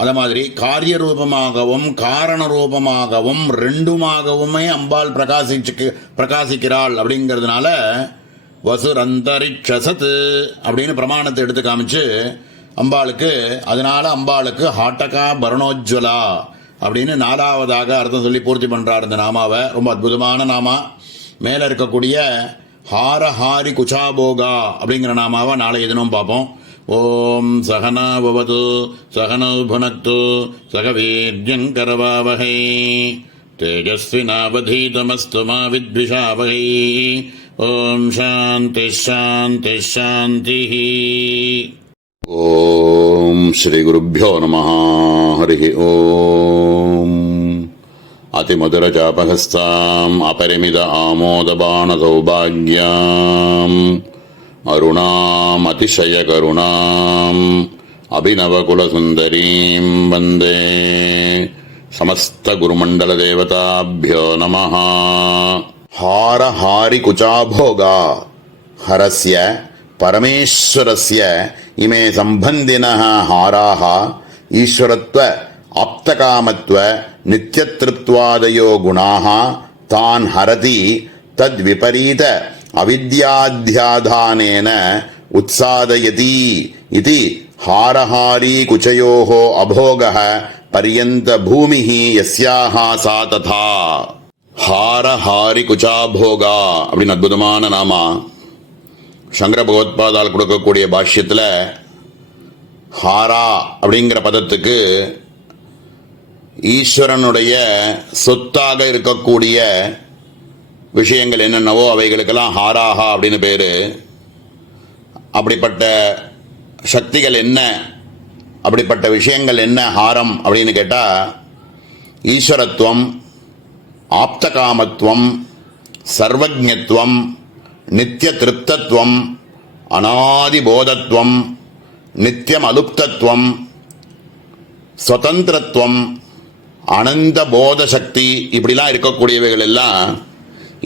அத மாதிரி காரிய ரூபமாகவும் காரண ரூபமாகவும் ரெண்டுமாகவுமே அம்பாள் பிரகாசிக்கிறாள். அப்படிங்கிறதுனால வசுரந்தரிக்ஷசத் அப்படின்னு பிரமாணத்தை எடுத்து காமிச்சு அம்பாளுக்கு, அதனால அம்பாளுக்கு ஹாட்டகா பரணோஜ்வலா அப்படின்னு நாலாவதாக அர்த்தம் சொல்லி பூர்த்தி பண்றார் இந்த நாமாவை. ரொம்ப அற்புதமான நாமா. மேல இருக்கக்கூடிய ஹாரஹாரி குச்சாபோகா அப்படிங்கிற நாமாவை நாளைய தினம் பார்ப்போம். ஓம் சகனா பவது சகனௌ புனக்து சக வீர்யங்கரவாவஹை தேஜஸ்வினாவதீதமஸ்து மா வித்விஷாவஹை. ஓம் சாந்தி சாந்தி சாந்தி. ஓம் ஸ்ரீ குருப்யோ நமः. ஹரி ஓம். அதிமதுரசாபஹஸ்தாம் அபரிமித ஆமோதபான சௌபாக்யாம் அருணாம் அதிசய கருணாம் அபிநவகுலசுந்தரீம் வந்தே. சமஸ்த குருமண்டல தேவதாபியோ நமः. ஹாரஹாரி குச்சாபோகா ஹரஸ்ய பரமேஸ்வரஸ்ய இமே சம்பந்தினः ஹாராः ஈஸ்வரத்வ ஆப்தகாமத்வ நித்யத்ருத்வாதயோ குணாः தான் ஹரதி தத் விபரீத அவித்யாத்யாதானேன உத்சாதயதி இதி ஹாரஹாரி குச்சயோः அபோகः பரியந்த பூமிஹி யஸ்யாஹா சா ததா. ஹார ஹாரி குச்சாபோகா அப்படின்னு அற்புதமான நாமா சங்கர பகவத்பாதால் கொடுக்கக்கூடிய பாஷ்யத்துல ஹாரா அப்படிங்கிற பதத்துக்கு ஈஸ்வரனுடைய சொத்தாக இருக்கக்கூடிய விஷயங்கள் என்னென்னவோ அவைகளுக்கெல்லாம் ஹாராஹா அப்படின்னு பேரு. அப்படிப்பட்ட சக்திகள் என்ன, அப்படிப்பட்ட விஷயங்கள் என்ன ஹாரம் அப்படின்னு கேட்டா ஈஸ்வரத்துவம், ஆப்தகாமத்துவம், சர்வஜத்துவம், நித்திய திருப்தத்துவம், அநாதி போதத்துவம், நித்தியம் அலுப்தத்துவம், சுதந்திரத்துவம், அனந்த போத சக்தி, இப்படிலாம் இருக்கக்கூடியவைகள் எல்லாம்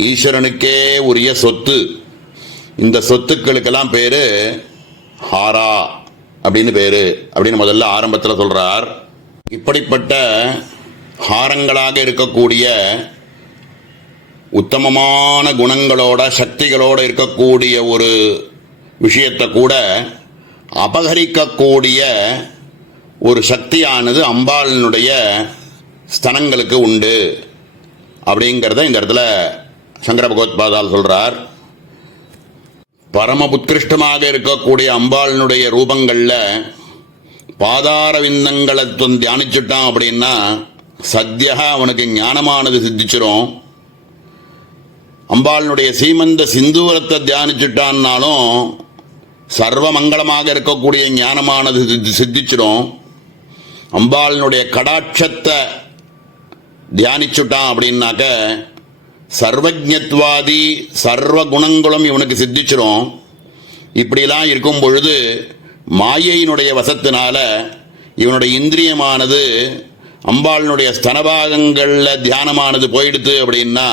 ஈஸ்வரனுக்கே உரிய சொத்து. இந்த சொத்துக்களுக்கெல்லாம் பேரு ஹாரா அப்படின்னு பேரு அப்படின்னு முதல்ல ஆரம்பத்தில் சொல்றார். இப்படிப்பட்ட ஹாரங்களாக இருக்கக்கூடிய உத்தமமான குணங்களோட சக்திகளோட இருக்கக்கூடிய ஒரு விஷயத்தை கூட அபகரிக்கக்கூடிய ஒரு சக்தியானது அம்பாளினுடைய ஸ்தனங்களுக்கு உண்டு அப்படிங்கிறத இந்த இடத்துல சங்கர பகவத்பாதால் சொல்றார். பரம உத்கிருஷ்டமாக இருக்கக்கூடிய அம்பாளினுடைய ரூபங்கள்ல பாதார விந்தங்களை தியானிச்சுட்டான் அப்படின்னா சத்தியா அவனுக்கு ஞானமானது சித்திச்சிரும். அம்பாளினுடைய சீமந்த சிந்தூரத்தை தியானிச்சுட்டான்னாலும் சர்வ மங்களமாக இருக்கக்கூடிய ஞானமானது சித்திச்சிடும். அம்பாளினுடைய கடாட்சத்தை தியானிச்சுட்டான் அப்படின்னாக்க சர்வஜத்வாதி சர்வ குணங்களும் இவனுக்கு சித்திச்சிரும். இப்படிலாம் இருக்கும் பொழுது மாயையினுடைய வசத்தினால இவனுடைய இந்திரியமானது அம்பாளினுடைய ஸ்தனபாகங்களில் தியானமானது போயிடுது அப்படின்னா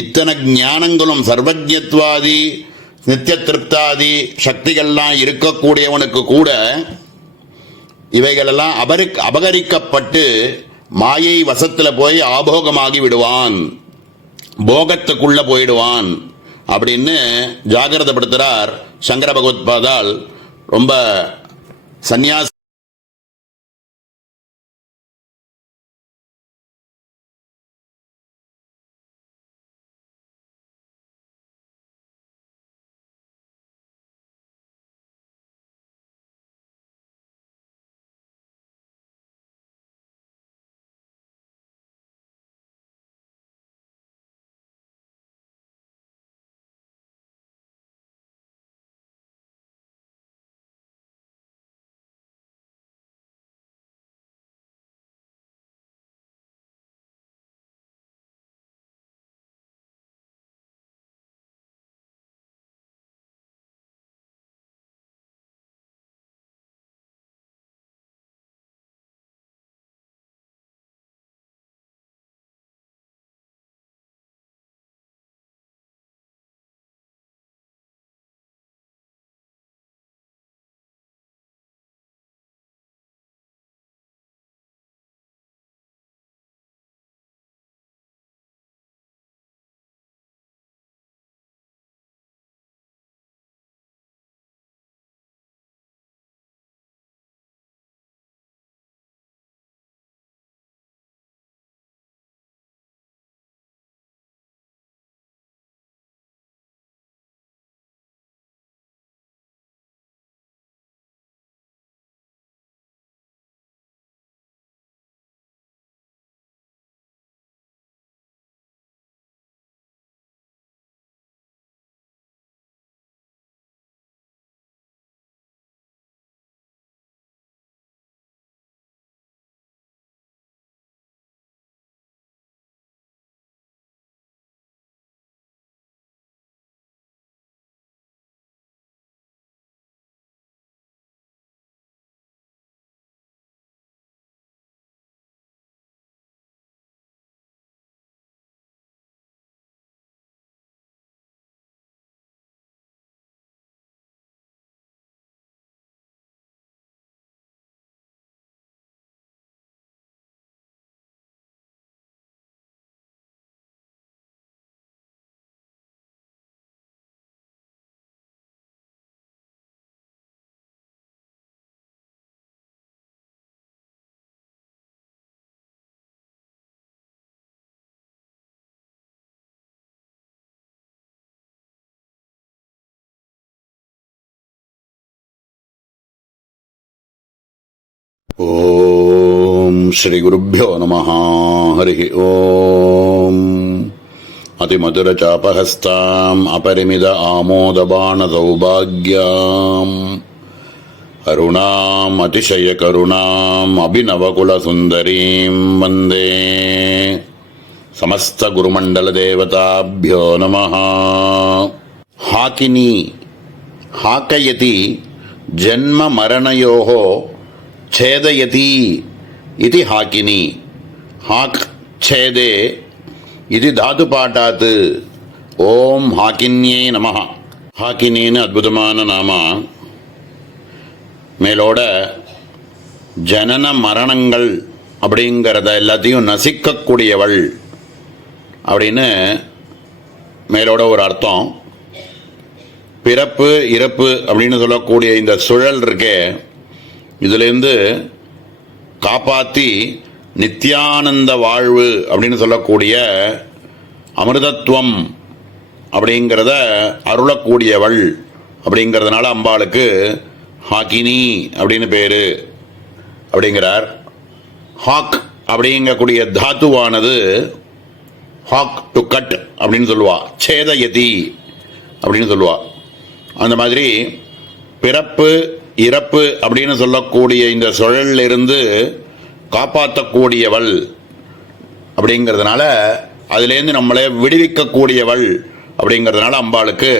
இத்தனை ஞானங்களும் சர்வஜத்வாதி நித்திய திருப்தாதி சக்திகள்லாம் இருக்கக்கூடியவனுக்கு கூட இவைகளெல்லாம் அபகரிக்கப்பட்டு மாயை வசத்தில் போய் ஆபோகமாகி விடுவான், போகத்துக்குள்ள போயிடுவான் அப்படின்னு ஜாகிரதப்படுத்துறார் சங்கர பகவத்பாதால். ரொம்ப சந்நியாச ஓம் ஸ்ரீ குருப்யோ நமஹ. ஹரி ஓம். அதிமதுரசாபஹஸ்தாம் அபரிமித ஆமோதபான சௌபாக்யாம் அருணாம் அதிசய கருணாம் அபிநவகுல சுந்தரீம் வந்தே. சமஸ்த குருமண்டல தேவதாபியோ நமஹ. ஹாக்கினி ஹாக்கயதி ஜன்ம மரணயோः ಛೇದಯತಿ ಇತಿ ಹಾಕಿನಿ. ಹಾಕ್ ಛೇದೆ இது தாது பாட்டாத்து. ஓம் ஹாக்கின்யே நமஹ. ஹாக்கினின்னு அற்புதமான நாமா. மேலோட ஜனன மரணங்கள் அப்படிங்கிறத எல்லாத்தையும் நசிக்கக்கூடியவள் அப்படின்னு மேலோட ஒரு அர்த்தம். பிறப்பு இறப்பு அப்படின்னு சொல்லக்கூடிய இந்த சுழல் இருக்கே, இதுலேருந்து காப்பாற்றி நித்யானந்த வாழ்வு அப்படின்னு சொல்லக்கூடிய அமிர்தத்துவம் அப்படிங்கிறத அருளக்கூடியவள் அப்படிங்கிறதுனால அம்பாளுக்கு ஹாக்கினி அப்படின்னு பேரு அப்படிங்கிறார். ஹாக் அப்படிங்கக்கூடிய தாத்துவானது ஹாக் டு கட் அப்படின்னு சொல்லுவா, சேதயதி அப்படின்னு சொல்லுவா. அந்த மாதிரி பிறப்பு இறப்பு அப்படின்னு சொல்லக்கூடிய இந்த சுழலில் இருந்து காப்பாற்றக்கூடியவள் அப்படிங்கிறதுனால, அதுலேருந்து நம்மளை விடுவிக்கக்கூடியவள் அப்படிங்கிறதுனால அம்பாளுக்கு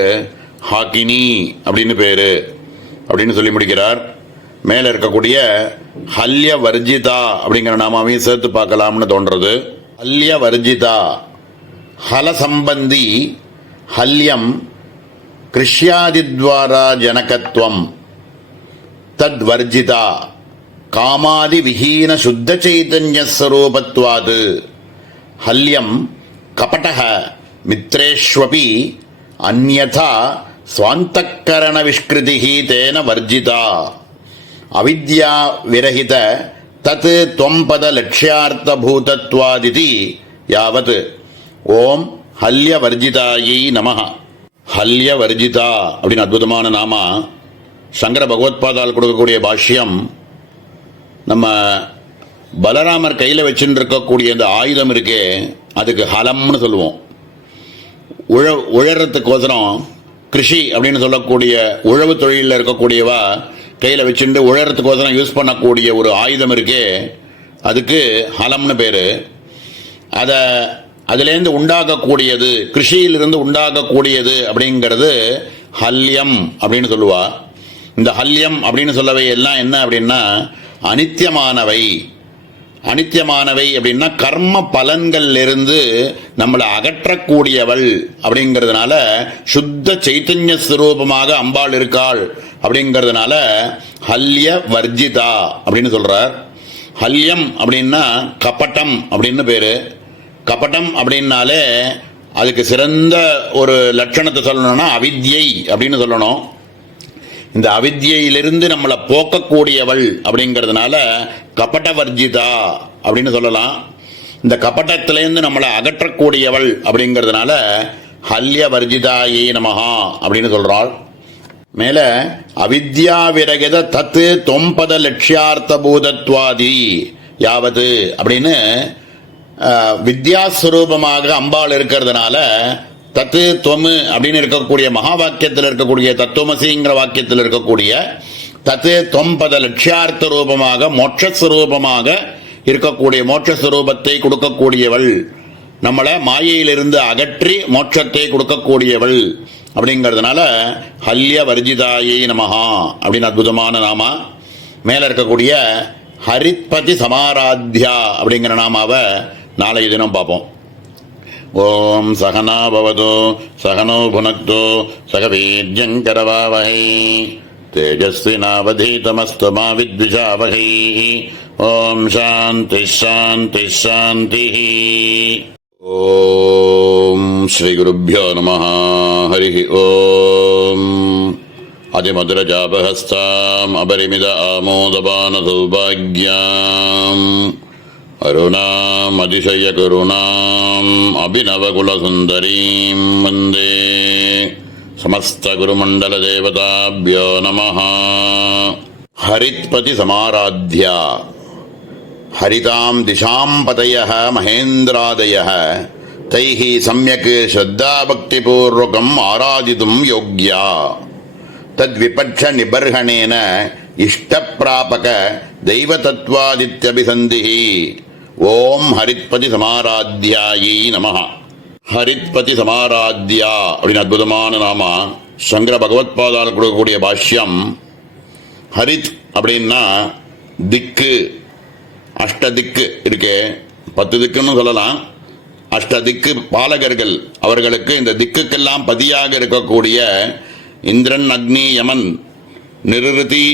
ஹாக்கினி அப்படின்னு பேரு அப்படின்னு சொல்லி முடிக்கிறார். மேலே இருக்கக்கூடிய ஹல்ய வர்ஜிதா அப்படிங்கிற நாமாவையும் சேர்த்து பார்க்கலாம்னு தோன்றது. ஹல்ய வர்ஜிதா ஹல சம்பந்தி ஹல்யம் கிருஷ்யாதித்வாரா ஜனகத்வம் தத்வர்ஜிதா காமாதி விஹீன சுத்த சைதன்ய ஸ்வரூபத்வாத் ஹல்யம் கபடஹ மித்ரேஷ்வபி அந்யதா ஸ்வாந்தக்கரண விஷ்கிருதிஹி தேன வர்ஜிதா அவித்யா விரஹித தத் த்வம்பத லட்சியார்த்த பூதத்வாதிதி யாவத். ஓம் ஹல்ய வர்ஜிதாயை நமஹ. ஹல்ய வர்ஜிதா அப்படின்னு அற்புதமான நாமா. சங்கர பகவத்பாதால் கொடுக்கக்கூடிய பாஷ்யம், நம்ம பலராமர் கையில் வச்சுட்டு இருக்கக்கூடிய இந்த ஆயுதம் இருக்கே, அதுக்கு ஹலம்னு சொல்லுவோம். உழறதுக்கோசரம் கிருஷி அப்படின்னு சொல்லக்கூடிய உழவு தொழிலில் இருக்கக்கூடியவா கையில் வச்சுட்டு உழறதுக்கோசரம் யூஸ் பண்ணக்கூடிய ஒரு ஆயுதம் இருக்கே, அதுக்கு ஹலம்னு பேர். அதுலேருந்து உண்டாகக்கூடியது, கிருஷியிலிருந்து உண்டாகக்கூடியது அப்படிங்கிறது ஹல்யம் அப்படின்னு சொல்லுவா. இந்த ஹல்யம் அப்படின்னு சொல்லவை எல்லாம் என்ன அப்படின்னா அனித்தியமானவை. அனித்தியமானவை அப்படின்னா கர்ம பலன்களிலிருந்து நம்மளை அகற்றக்கூடியவள் அப்படிங்கிறதுனால, சுத்த சைத்தன்ய ஸ்வரூபமாக அம்பாள் இருக்காள் அப்படிங்கிறதுனால ஹல்ய வர்ஜிதா அப்படின்னு சொல்றார். ஹல்யம் அப்படின்னா கபட்டம் அப்படின்னு பேரு. கபட்டம் அப்படின்னாலே அதுக்கு சிறந்த ஒரு லட்சணத்தை சொல்லணும்னா அவித்யை அப்படின்னு சொல்லணும். இந்த அவித்யிலிருந்து நம்மளை போக்கக்கூடியவள் அப்படிங்கிறதுனால கபட வர்ஜிதா அப்படின்னு சொல்லலாம். இந்த கபட்டத்திலேருந்து நம்மளை அகற்றக்கூடியவள் அப்படிங்கிறதுனால ஹல்ய வர்ஜிதாயே நமஹா அப்படின்னு சொல்றாள். மேல அவித்யா விரகித தத்து தொம்பத லட்சியார்த்த பூதத்வாதி யாவது அப்படின்னு வித்யாஸ்வரூபமாக அம்பாள் இருக்கிறதுனால தத்து தொமு அப்படின்னு இருக்கக்கூடிய மகா வாக்கியத்தில் இருக்கக்கூடிய தத்துவமசிங்கிற வாக்கியத்தில் இருக்கக்கூடிய தத்து தொம்பத லட்சியார்த்த ரூபமாக மோட்சஸ்வரூபமாக இருக்கக்கூடிய மோட்சஸ்வரூபத்தை கொடுக்கக்கூடியவள், நம்மளை மாயையிலிருந்து அகற்றி மோட்சத்தை கொடுக்கக்கூடியவள் அப்படிங்கிறதுனால ஹல்ய வர்ஜிதாயை நமஹா அப்படின்னு அற்புதமான நாமா. மேலே இருக்கக்கூடிய ஹரித்பதி சமாராத்யா அப்படிங்கிற நாமாவை நாளைய தினம் பார்ப்போம். ஓம் சகனா பவது சகனோ புனக்து சக வீர்யங்கரவாவஹை தேஜஸ்வினாவதீதமஸ்து மா வித்விஷாவஹை. ஓம் சாந்தி சாந்தி சாந்தி. ஓம் ஸ்ரீ குருப்யோ நமஹ. ஹரி ஓம். அதிமதுரஜாபஹஸ்தாம் அபரிமித ஆமோதபான சௌபாக்யாம் அருணாம் அதிசய கருணாம் அபிநவகுல சுந்தரீம் வந்தே. சமஸ்த குருமண்டல தேவதாபியோ நமஹ. ஹரித்பதி சமாராத்யா ஹரிதாம் திசாம் பதயः மகேந்திராதயः தைஹ சம்யக் ஸ்ரத்தா பக்திபூர்வகம் ஆராதிதும் யோக்யா தத்விபட்ச நிபர்ஹணேன இஷ்டப்பிராபக தெய்வதத்வாதித்யபிசந்திஹி. ஓம் ஹரித்பதி சமாராத்யாயை நமஹ. ஹரித்பதி சமாராத்யா அப்படின்னு அற்புதமான நாமா. சங்கர பகவத்பாதால் கொடுக்கக்கூடிய பாஷ்யம். ஹரித் அப்படின்னா திக்கு, அஷ்டதிக்கு இருக்கே, 10 திக்குன்னு சொல்லலாம். அஷ்டதிக்கு பாலகர்கள், அவர்களுக்கு இந்த திக்குக்கெல்லாம் பதியாக இருக்கக்கூடிய இந்திரன், அக்னி, யமன், நிருதி,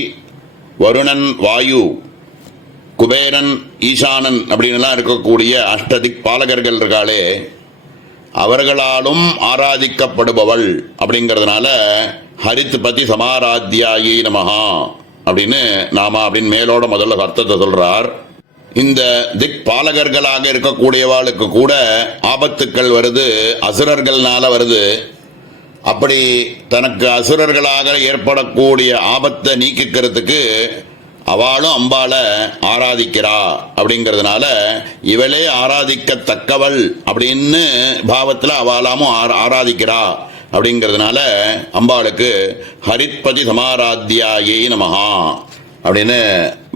வருணன், வாயு, குபேரன், ஈசானன் அப்படின்லாம் இருக்கக்கூடிய அஷ்டதிக் பாலகர்கள் இருக்காளே, அவர்களாலும் ஆராதிக்கப்படுபவள் அப்படிங்கிறதுனால ஹரித் பதி சமாராத்யாயி நமஹா அப்படின்னு நாம அப்படின்னு மேலோட முதல்ல அர்த்தத்தை சொல்றார். இந்த திக் பாலகர்களாக இருக்கக்கூடியவாளுக்கு கூட ஆபத்துக்கள் வருது, அசுரர்கள்னால வருது. அப்படி தனக்கு அசுரர்களாக ஏற்படக்கூடிய ஆபத்தை நீக்கிக்கிறதுக்கு அவளும் அம்பாளை ஆராதிக்கிறா. அப்படிங்கிறதுனால இவளே ஆராதிக்கத்தக்கவள் அப்படின்னு பாவத்தில் அவளாமும் ஆராதிக்கிறா. அப்படிங்கிறதுனால அம்பாளுக்கு ஹரித்பதி சமாராத்யாயை நமஹா அப்படின்னு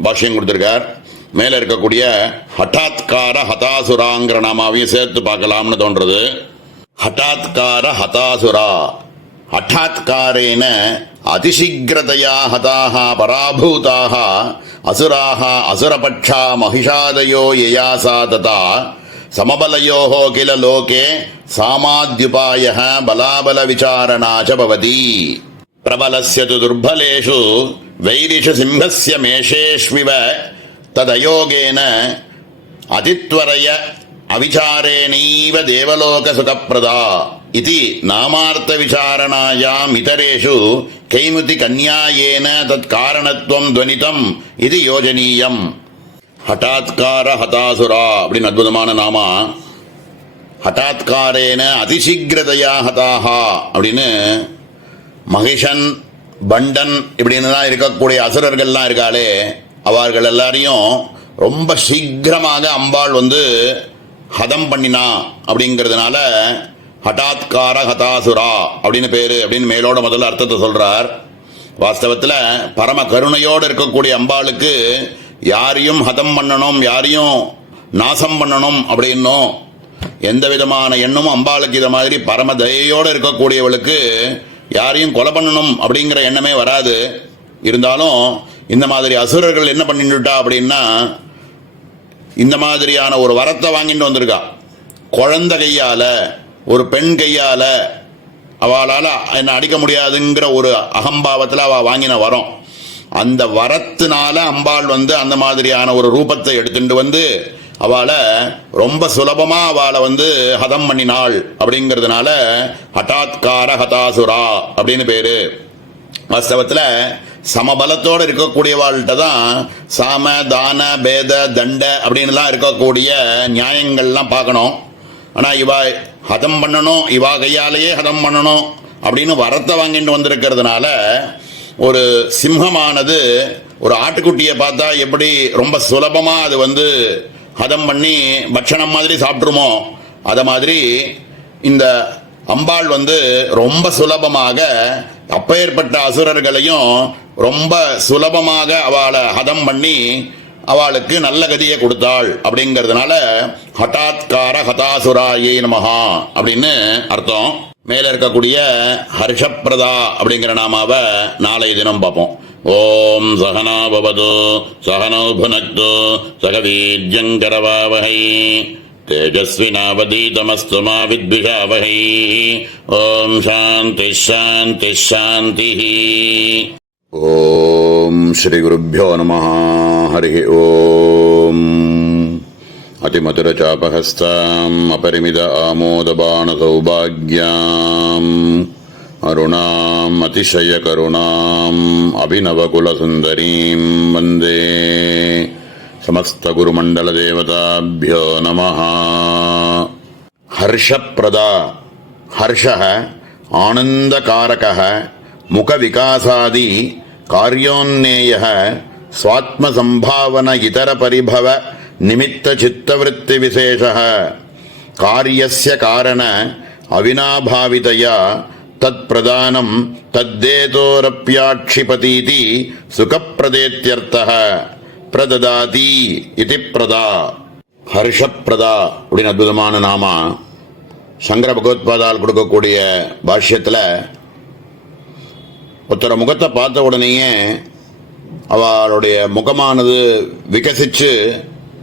பாஷ்யம் கொடுத்திருக்கார். மேல இருக்கக்கூடிய ஹட்டாத்கார ஹதாசுராங்கிற நாமாவையும் சேர்த்து பார்க்கலாம்னு தோன்றது. ஹட்டாத்கார ஹதாசுரா. ஹட்டாத்காரேன அதிசீக்கிரதையா ஹதாக பராபூதாக அசுராக அசுரபட்சா மகிஷாதயோ யயாசா ததா சமபலயோஹ கில லோகே சாமாத்யுபாயः பலாபல விசாரணாச்ச பவதி. பிரபலஸ்ய து துர்பலேஷு வைரிஷு சிம்ஹஸ்ய மேஷேஷ்விவ ததயோகேன அதித்வரய அவிசாரேணைவ தேவலோக சுகப்பிரதா இதி நாமார்த்த விசாரணாயாம் இதரேஷு கைமுதி கன்யாயேன தத் காரணத்துவம் துவனிதம் இது யோஜனீயம். ஹட்டாத்கார ஹதாசுரா அப்படின்னு அற்புதமான நாமா. ஹட்டாத்காரேன அதிசீக்கிரதையா ஹதாஹா அப்படின்னு மகிஷன், பண்டன் இப்படின்னு தான் இருக்கக்கூடிய அசுரர்கள்லாம் இருக்காளே, அவர்கள் எல்லாரையும் ரொம்ப சீக்கிரமாக அம்பாள் ஹதம் பண்ணினா. அப்படிங்கிறதுனால ஹட்டாத்கார ஹதாசுரா அப்படின்னு பேரு அப்படின்னு மேலோட முதல்ல அர்த்தத்தை சொல்றார். வாஸ்தவத்தில் பரம கருணையோடு இருக்கக்கூடிய அம்பாளுக்கு யாரையும் ஹதம் பண்ணணும், யாரையும் நாசம் பண்ணணும் அப்படின்னும் எந்த விதமான எண்ணமும் அம்பாளுக்கு இதை மாதிரி பரம தயையோடு இருக்கக்கூடியவளுக்கு யாரையும் கொலை பண்ணணும் அப்படிங்கிற எண்ணமே வராது. இருந்தாலும் இந்த மாதிரி அசுரர்கள் என்ன பண்ணிட்டுட்டா அப்படின்னா, இந்த மாதிரியான ஒரு வரத்தை வாங்கிட்டு வந்திருக்கா. குழந்தை கையால, ஒரு பெண் கையால அவளால் என்னை அடிக்க முடியாதுங்கிற ஒரு அகம்பாவத்தில் அவள் வாங்கின வரம். அந்த வரத்தினால அம்பாள் அந்த மாதிரியான ஒரு ரூபத்தை எடுத்துட்டு அவளை ரொம்ப சுலபமாக அவளை ஹதம் பண்ணினாள். அப்படிங்கிறதுனால ஹட்டாத்கார ஹதாசுரா அப்படின்னு பேரு. வாஸ்தவத்தில் சமபலத்தோடு இருக்கக்கூடியவாள்கிட்ட தான் சாம, தான, பேத, தண்ட அப்படின்லாம் இருக்கக்கூடிய நியாயங்கள்லாம் பார்க்கணும். ஆனால் இவா ஹதம் பண்ணணும், இவா கையாலேயே ஹதம் பண்ணணும் அப்படின்னு வரத்தை வாங்கிட்டு வந்திருக்கிறதுனால ஒரு சிம்மமானது ஒரு ஆட்டுக்குட்டியை பார்த்தா எப்படி ரொம்ப சுலபமாக அது ஹதம் பண்ணி பட்சணம் மாதிரி சாப்பிட்ருமோ, அதை மாதிரி இந்த அம்பாள் ரொம்ப சுலபமாக அப்பேற்பட்ட அசுரர்களையும் ரொம்ப சுலபமாக அவளை ஹதம் பண்ணி அவளுக்கு நல்ல கதியை கொடுத்தாள். அப்படிங்கிறதுனால ஹட்டாத்கார ஹதாசுராயை நமஹா அப்படின்னு அர்த்தம். மேல இருக்கக்கூடிய ஹர்ஷப்பிரதா அப்படிங்கிற நாமாவை நாளைய தினம் பார்ப்போம். ஓம் சகனா பவது சகனோ புனக்து சக வீர்யங்கரவாவஹை தேஜஸ்வினாவதீதமஸ்து மா வித்விஷாவஹை. ஓம் சாந்தி சாந்தி சாந்தி. ஓம் ஸ்ரீ குருப்யோ நமः. ஹரி ஓம். அதிமதுரசாபஹஸ்தாம் அபரிமித ஆமோதபான சௌபாக்யாம் அருணாம் அதிசய கருணாம் அபிநவகுலசுந்தரீம் வந்தே சமஸ்த குருமண்டல தேவதாபியோ நமः. ஹர்ஷப்ரதா. ஹர்ஷः ஆனந்தகாரகः முகவிகாசாதி காரியோன்னேயः ஸ்வாத்மசம்பாவன இதர பரிபவ நிமித்த சித்தவருத்தி விசேஷ காரியஸ்ய காரண அவினாபாவிதயா தத் பிரதானம் தத்தேதோரப்யாட்சிபதீதி சுகப்பிரதேத்யர்த்தः பிரததாதி இதி பிரதா. ஹர்ஷப்பிரதா அப்படின்னு அற்புதமான நாமா சங்கர பகவத்பாதால் கொடுக்கக்கூடிய பாஷ்யத்தில் ஒருத்தர முகத்தை பார்த்த உடனேயே அவளுடைய முகமானது விகசிச்சு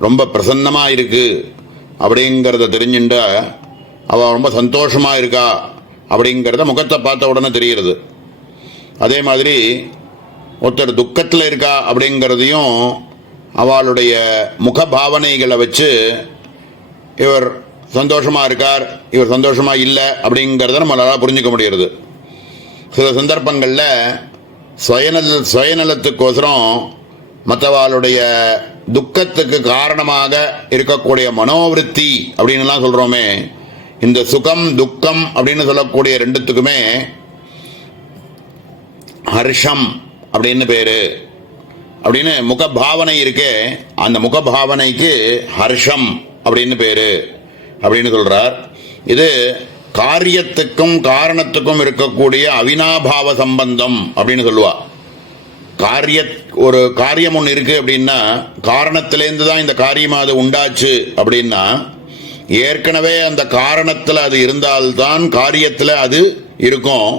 ரொம்ப பிரசன்னமாக இருக்கு அப்படிங்கிறத தெரிஞ்சுட்டு அவள் ரொம்ப சந்தோஷமாக இருக்கா அப்படிங்கிறத முகத்தை பார்த்த உடனே தெரிகிறது. அதே மாதிரி ஒருத்தர் துக்கத்தில் இருக்கா அப்படிங்கிறதையும் அவளுடைய முக பாவனைகளை வச்சு இவர் சந்தோஷமாக இருக்கார், இவர் சந்தோஷமாக இல்லை அப்படிங்கிறத நம்மளால் புரிஞ்சுக்க முடிகிறது. சில சந்தர்ப்பங்களில் சுயநலத்துக்கோசரம் மற்றவாளுடைய துக்கத்துக்கு காரணமாக இருக்கக்கூடிய மனோவிருத்தி அப்படின்னுலாம் சொல்கிறோமே, இந்த சுகம் துக்கம் அப்படின்னு சொல்லக்கூடிய ரெண்டுத்துக்குமே ஹர்ஷம் அப்படின்னு பேரு. அப்படின்னு முகபாவனை இருக்கே, அந்த முகபாவனைக்கு ஹர்ஷம் அப்படின்னு பேரு அப்படின்னு சொல்றார். இது காரியத்துக்கும் காரணத்துக்கும் இருக்கக்கூடிய அவினாபாவ சம்பந்தம் அப்படின்னு சொல்லுவா. ஒரு காரியம் ஒன்று இருக்கு அப்படின்னா காரணத்திலேருந்து தான் இந்த காரியம் அது உண்டாச்சு அப்படின்னா ஏற்கனவே அந்த காரணத்தில் அது இருந்தால்தான் காரியத்தில் அது இருக்கும்.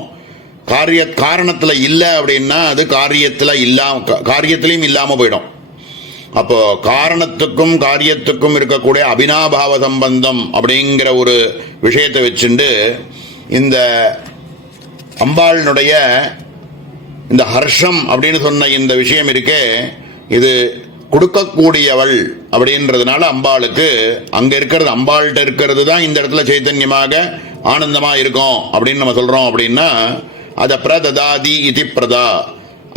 காரணத்தில் இல்லை அப்படின்னா அது காரியத்திலையும் இல்லாமல் போயிடும். அப்போ காரணத்துக்கும் காரியத்துக்கும் இருக்கக்கூடிய அபினாபாவ சம்பந்தம் அப்படிங்கிற ஒரு விஷயத்தை வச்சுண்டு இந்த அம்பாளினுடைய இந்த ஹர்ஷம் அப்படின்னு சொன்ன இந்த விஷயம் இருக்கே, இது கொடுக்கக்கூடியவள் அப்படின்றதுனால அம்பாளுக்கு அங்க இருக்கிறது, அம்பாள்கிட்ட இருக்கிறது தான் இந்த இடத்துல சைத்தன்யமாக ஆனந்தமா இருக்கும் அப்படின்னு நம்ம சொல்றோம். அப்படின்னா அத பிரததாதி இதி பிரதா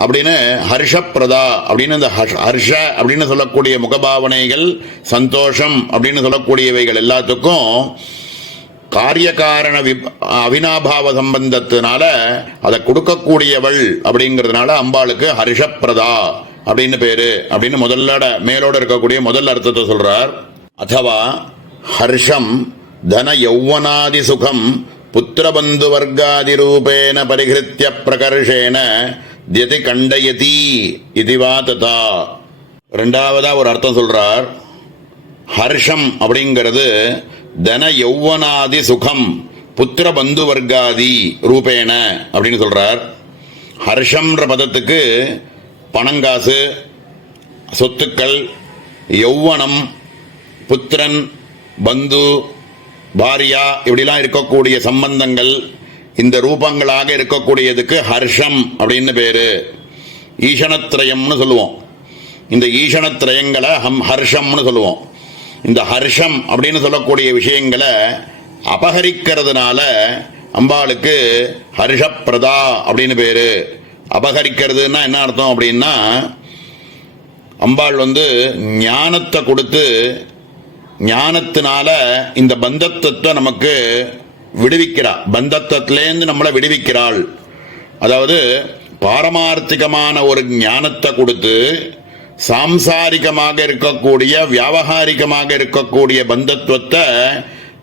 அப்படின்னு ஹர்ஷப்பிரதா அப்படின்னு இந்த ஹர்ஷ அப்படின்னு சொல்லக்கூடிய முகபாவனைகள், சந்தோஷம் அப்படின்னு சொல்லக்கூடியவைகள் எல்லாத்துக்கும் காரியகாரண அவினாபாவ சம்பந்தத்தினால அதை கொடுக்கக்கூடியவள் அப்படிங்கிறதுனால அம்பாளுக்கு ஹர்ஷப்பிரதா அப்படின்னு பேரு அப்படின்னு மேலோட இருக்கக்கூடிய முதல் அர்த்தத்தை சொல்றார். அதுவா ஹர்ஷம் தன யௌவனாதி சுகம் புத்திரபந்து வர்க்காதி ரூபேன பரிகிருத்திய பிரகர்ஷேன தியதி கண்டயதி இதுவா ததா. ரெண்டாவதா ஒரு அர்த்தம் சொல்றார். ஹர்ஷம் அப்படிங்கிறது தன யௌவனாதி சுகம் புத்திர பந்து வர்க்காதி ரூபேன அப்படின்னு சொல்றார். ஹர்ஷம்ன்ற பதத்துக்கு பணங்காசு, சொத்துக்கள், யௌவனம், புத்திரன், பந்து, பாரியா இப்படிலாம் இருக்கக்கூடிய சம்பந்தங்கள் இந்த ரூபங்களாக இருக்கக்கூடியதுக்கு ஹர்ஷம் அப்படின்னு பேரு. ஈஷணத்ரயம்னு சொல்லுவோம். இந்த ஈஷணத்ரயங்களை ஹர்ஷம்னு சொல்லுவோம். இந்த ஹர்ஷம் அப்படின்னு சொல்லக்கூடிய விஷயங்களை அபகரிக்கிறதுனால அம்பாளுக்கு ஹர்ஷப்பிரதா அப்படின்னு பேரு. அபகரிக்கிறதுன்னா என்ன அர்த்தம் அப்படின்னா அம்பாள் ஞானத்தை கொடுத்து ஞானத்தினால இந்த பந்தத்துவத்தை நமக்கு விடுவிக்கிறா. பந்தத்திலேருந்து நம்மளை விடுவிக்கிறாள். அதாவது பாரமார்த்திகமான ஒரு ஞானத்தை கொடுத்து சாம்சாரிகமாக இருக்கக்கூடிய வியாவகாரிகமாக இருக்கக்கூடிய பந்தத்துவத்தை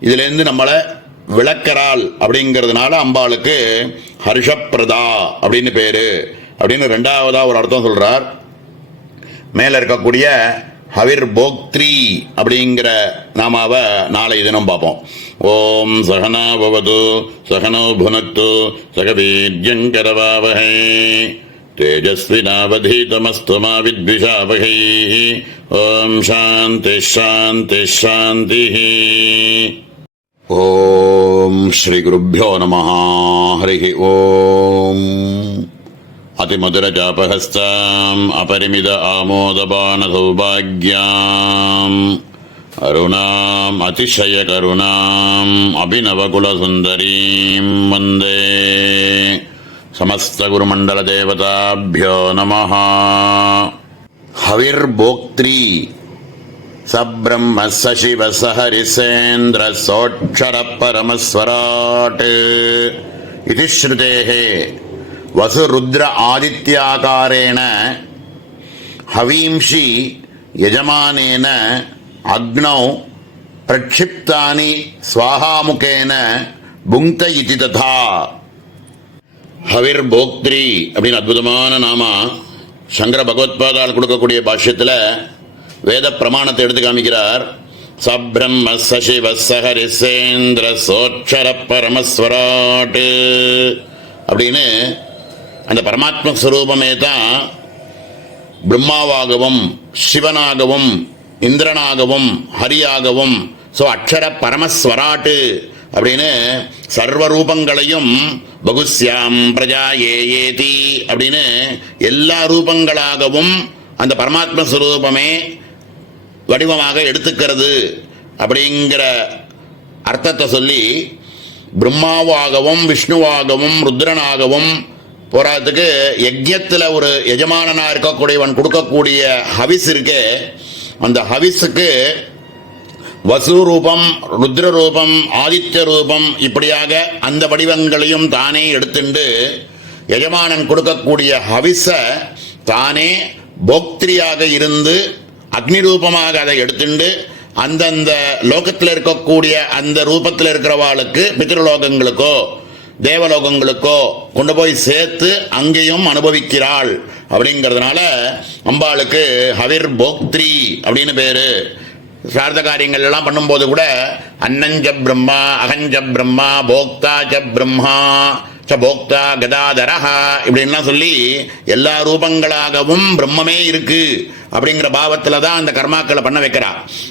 இதிலேருந்து நம்மளை விளக்கிறாள். அப்படிங்கிறதுனால அம்பாளுக்கு ஹர்ஷப்பிரதா அப்படின்னு பேரு அப்படின்னு ரெண்டாவதா ஒரு அர்த்தம் சொல்றார். மேல இருக்கக்கூடிய ஹவிர் போக்த்ரி அப்படிங்கிற நாமாவை நாளை தினம் பார்ப்போம். ஓம் சகனா பவது சகனோ புனக்து சகவீர்யங்கரவாவஹை தேஜஸ்வினாவதீதமஸ்து மா வித்விஷாவஹை. ஓம் சாந்தி சாந்தி சாந்தி. ஓம் ஸ்ரீ குருப்யோ நமஹ. ஹரி ஓம். அதிமதுரஜாபஹஸ்தாம் அபரிமித ஆமோதபான சௌபாக்யாம் அருணாம் அதிசய கருணாம் அபிநவகுலசுந்தரீம் வந்தே. சமஸ்த குருமண்டல தேவதாபியோ நமஹ. ஹவிர் போக்த்ரி சப்ரம்ம சசிவ சஹரிசேந்திர சோட்சர பரமஸ்வராட் இது ஸ்ருதேஹே வசுருத்ர ஆதித்யாகாரேண ஹவீம்ஷி யஜமானேன அக்னௌ பிரக்ஷிப்தானி ஸ்வாஹாமுகேன புங்க்த இதி ததா. ஹவிர் போக்திரி அப்படின்னு அற்புதமான நாமா சங்கர பகவத்பாதால் கொடுக்கக்கூடிய பாஷ்யத்தில் வேத பிரமாணத்தை எடுத்து காமிக்கிறார். சப்ரம்ம சசிவ சஹரிசேந்திர சோட்சர பரமஸ்வராட் அப்படின்னு அந்த பரமாத்ம ஸ்வரூபமே தான் பிரம்மாவாகவும் சிவனாகவும் இந்திரனாகவும் ஹரியாகவும் அக்ஷர பரமஸ்வராட்டு அப்படின்னு சர்வரூபங்களையும் பகுஸ்யாம் பிரஜா ஏதி அப்படின்னு எல்லா ரூபங்களாகவும் அந்த பரமாத்ம ஸ்வரூபமே வடிவமாக எடுத்துக்கிறது அப்படிங்கிற அர்த்தத்தை சொல்லி பிரம்மாவாகவும் விஷ்ணுவாகவும் ருத்ரனாகவும் போராட்டத்துக்கு யஜ்யத்தில் ஒரு எஜமானனா இருக்கக்கூடியவன் கொடுக்கக்கூடிய ஹவிஸ் இருக்கே, அந்த ஹவிஸுக்கு வசு ரூபம், ருத்ர ரூபம், ஆதித்ய ரூபம் இப்படியாக அந்த வடிவங்களையும் தானே எடுத்துண்டு எஜமானன் கொடுக்கக்கூடிய ஹவிஸ தானே போக்திரியாக இருந்து அக்னி ரூபமாக அதை எடுத்துண்டு அந்தந்த லோகத்தில் இருக்கக்கூடிய அந்த ரூபத்தில் இருக்கிறவாளுக்கு பித்ருலோகங்களுக்கோ தேவலோகங்களுக்கோ கொண்டு போய் சேர்த்து அங்கேயும் அனுபவிக்கிறாள். அப்படிங்கிறதுனால அம்பாளுக்கு ஹவிர் போக்திரி அப்படின்னு பேரு. சார்த்த காரியங்கள் எல்லாம் பண்ணும்போது கூட அன்னஞ்ச பிரம்மா அகஞ்ச பிரம்மா போக்தா ச பிரம்மா ச போக்தா கதாதரஹா இப்படின்லாம் சொல்லி எல்லா ரூபங்களாகவும் பிரம்மமே இருக்கு அப்படிங்கிற பாவத்தில் தான் அந்த கர்மாக்களை பண்ண வைக்கிறா.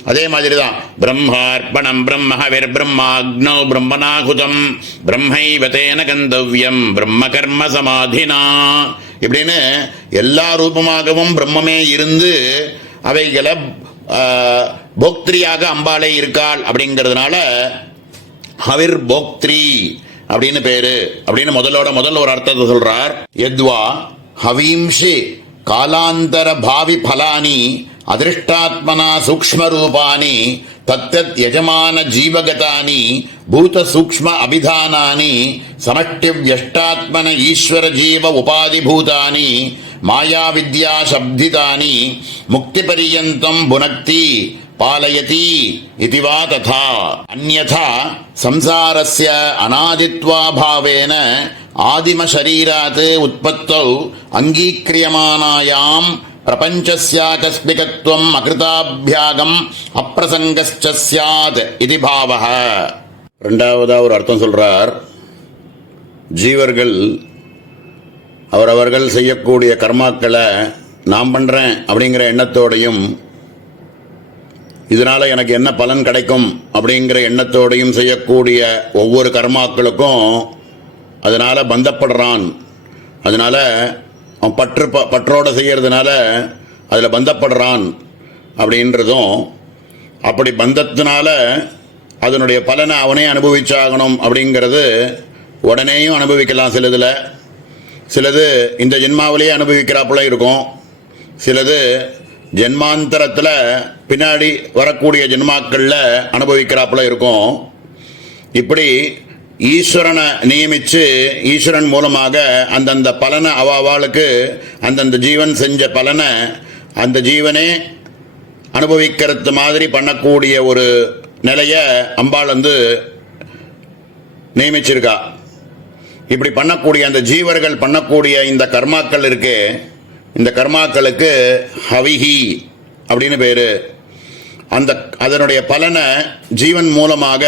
அதே மாதிரி தான் பிரம்மார்ப்பணம் பிரம்மஹவிர் பிரம்மாக்னோ பிரம்மனாகுதம் பிரம்மைவதேன கந்தவ்யம் பிரம்ம கர்ம சமாதினா இப்படின்னு எல்லா ரூபமாகவும் பிரம்மமே இருந்து அவைகளை போக்திரியாக அம்பாளே இருக்காள். அப்படிங்கிறதுனால ஹவிர் போக்திரி அப்படின்னு பேரு அப்படின்னு முதல்ல ஒரு அர்த்தத்தை சொல்றார். எத்வா ஹவீம்ஷி காலாந்தர பாவி பலானி அதிருஷ்டாத்மனா சூக்ஷ்ம ரூபானி தத்தத் யஜமான ஜீவகதானி பூத சூக்ஷ்ம அபிதானானி சமஷ்டி வியஷ்டாத்மன ஈஸ்வர ஜீவ உபாதி பூதானி மாயா வித்யா சப்திதானி முக்தி பரியந்தம் புனக்தி பாலயதி இதி வா ததா. அன்யதா சம்சாரஸ்ய அநாதித்வா பாவேன ஆதிம ஷரீராத் உற்பத்தௌ அங்கீக்ரியமானாயாம் பிரபஞ்சஸ்யாகஸ்மிகத்வம் அகிருதாபியாகம் அப்பிரசங்கஸ்ச ஸ்யாத் இதி பாவஹ. ரெண்டாவதா ஒரு அர்த்தம் சொல்றார். ஜீவர்கள் அவரவர்கள் செய்யக்கூடிய கர்மாக்களை நான் பண்றேன் அப்படிங்கிற எண்ணத்தோடையும் இதனால எனக்கு என்ன பலன் கிடைக்கும் அப்படிங்கிற எண்ணத்தோடையும் செய்யக்கூடிய ஒவ்வொரு கர்மாக்களுக்கும் அதனால பந்தப்படுறான். அதனால அவன் பற்றோட செய்யறதுனால அதில் பந்தப்படுறான் அப்படின்றதும், அப்படி பந்தத்தினால அதனுடைய பலனை அவனே அனுபவிச்சாகணும் அப்படிங்கிறது உடனேயும் அனுபவிக்கலாம். சிலது இந்த ஜென்மாவிலேயே அனுபவிக்கிறாப்புல இருக்கும், சிலது ஜென்மாந்தரத்தில் பின்னாடி வரக்கூடிய ஜென்மாக்களில் அனுபவிக்கிறாப்புல இருக்கும். இப்படி ஈஸ்வரனை நியமித்து ஈஸ்வரன் மூலமாக அந்தந்த பலனை அவாளுக்கு அந்தந்த ஜீவன் செஞ்ச பலனை அந்த ஜீவனே அனுபவிக்கிறது மாதிரி பண்ணக்கூடிய ஒரு நிலையை அம்பாள் நியமிச்சிருக்கா. இப்படி பண்ணக்கூடிய அந்த ஜீவர்கள் பண்ணக்கூடிய இந்த கர்மாக்கள் இருக்கு, இந்த கர்மாக்களுக்கு ஹவிஹி அப்படின்னு பேரு. அதனுடைய பலனை ஜீவன் மூலமாக,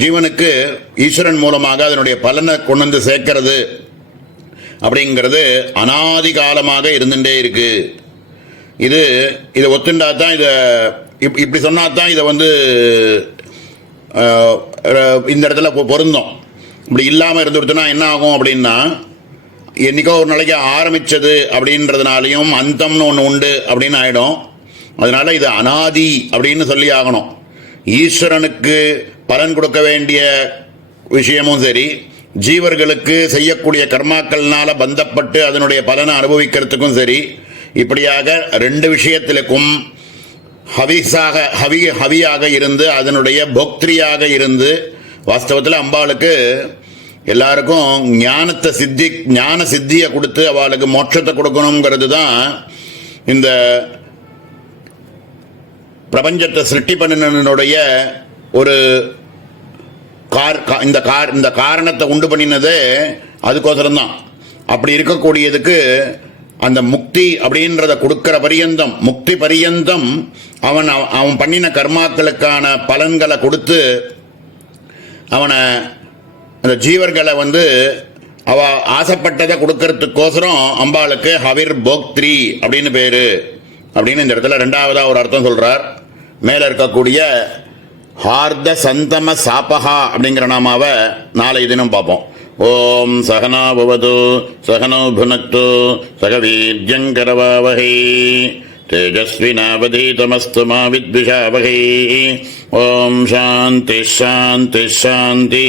ஜீவனுக்கு ஈஸ்வரன் மூலமாக அதனுடைய பலனை கொண்டு வந்து சேர்க்கிறது அப்படிங்கிறது அனாதி காலமாக இருந்துட்டே இருக்கு. இதை ஒத்துண்டா தான், இதை இப்படி சொன்னா தான் இதை இந்த இடத்துல பொருந்தும். இப்படி இல்லாமல் இருந்துடுத்துனா என்ன ஆகும் அப்படின்னா, என்னைக்கோ ஒரு நாளைக்கு ஆரம்பிச்சது அப்படின்றதுனாலையும் அந்தம்னு ஒன்று உண்டு அப்படின்னு ஆயிடும். அதனால இது அனாதி அப்படின்னு சொல்லி ஆகணும். ஈஸ்வரனுக்கு பலன் கொடுக்க வேண்டிய விஷயமும் சரி, ஜீவர்களுக்கு செய்யக்கூடிய கர்மாக்கள்னால பந்தப்பட்டு அதனுடைய பலனை அனுபவிக்கிறதுக்கும் சரி, இப்படியாக ரெண்டு விஷயத்திலுக்கும் ஹவியாக இருந்து அதனுடைய போக்திரியாக இருந்து, வாஸ்தவத்தில் அம்பாளுக்கு எல்லாருக்கும் ஞான சித்தியை கொடுத்து அவளுக்கு மோட்சத்தை கொடுக்கணுங்கிறது தான் இந்த பிரபஞ்சத்தை சிருஷ்டி பண்ணினுடைய ஒரு இந்த காரணத்தை உண்டு பண்ணினதே அதுக்கோசரம் தான். அப்படி இருக்கக்கூடியதுக்கு அந்த முக்தி அப்படின்றத கொடுக்கிற பரியந்தம், முக்தி பரியந்தம் அவன் பண்ணின கர்மாக்களுக்கான பலன்களை கொடுத்து அவனை அந்த ஜீவர்களை அவ ஆசைப்பட்டதை கொடுக்கறதுக்கோசரம் அம்பாளுக்கு ஹவிர் போக்திரி அப்படின்னு பேரு அப்படின்னு இந்த இடத்துல ரெண்டாவதா ஒரு அர்த்தம் சொல்றார். மேல இருக்கக்கூடிய ஹார்த சந்தம சாபஹா அப்படிங்கிற நாமாவை நாளை தினம் பார்ப்போம். ஓம் சகனா பவது சகனோ புனக்து சக வீர்யங்கரவாவஹை தேஜஸ்வினாவதீதமஸ்து மா வித்விஷாவஹை. ஓம் சாந்தி சாந்தி சாந்தி.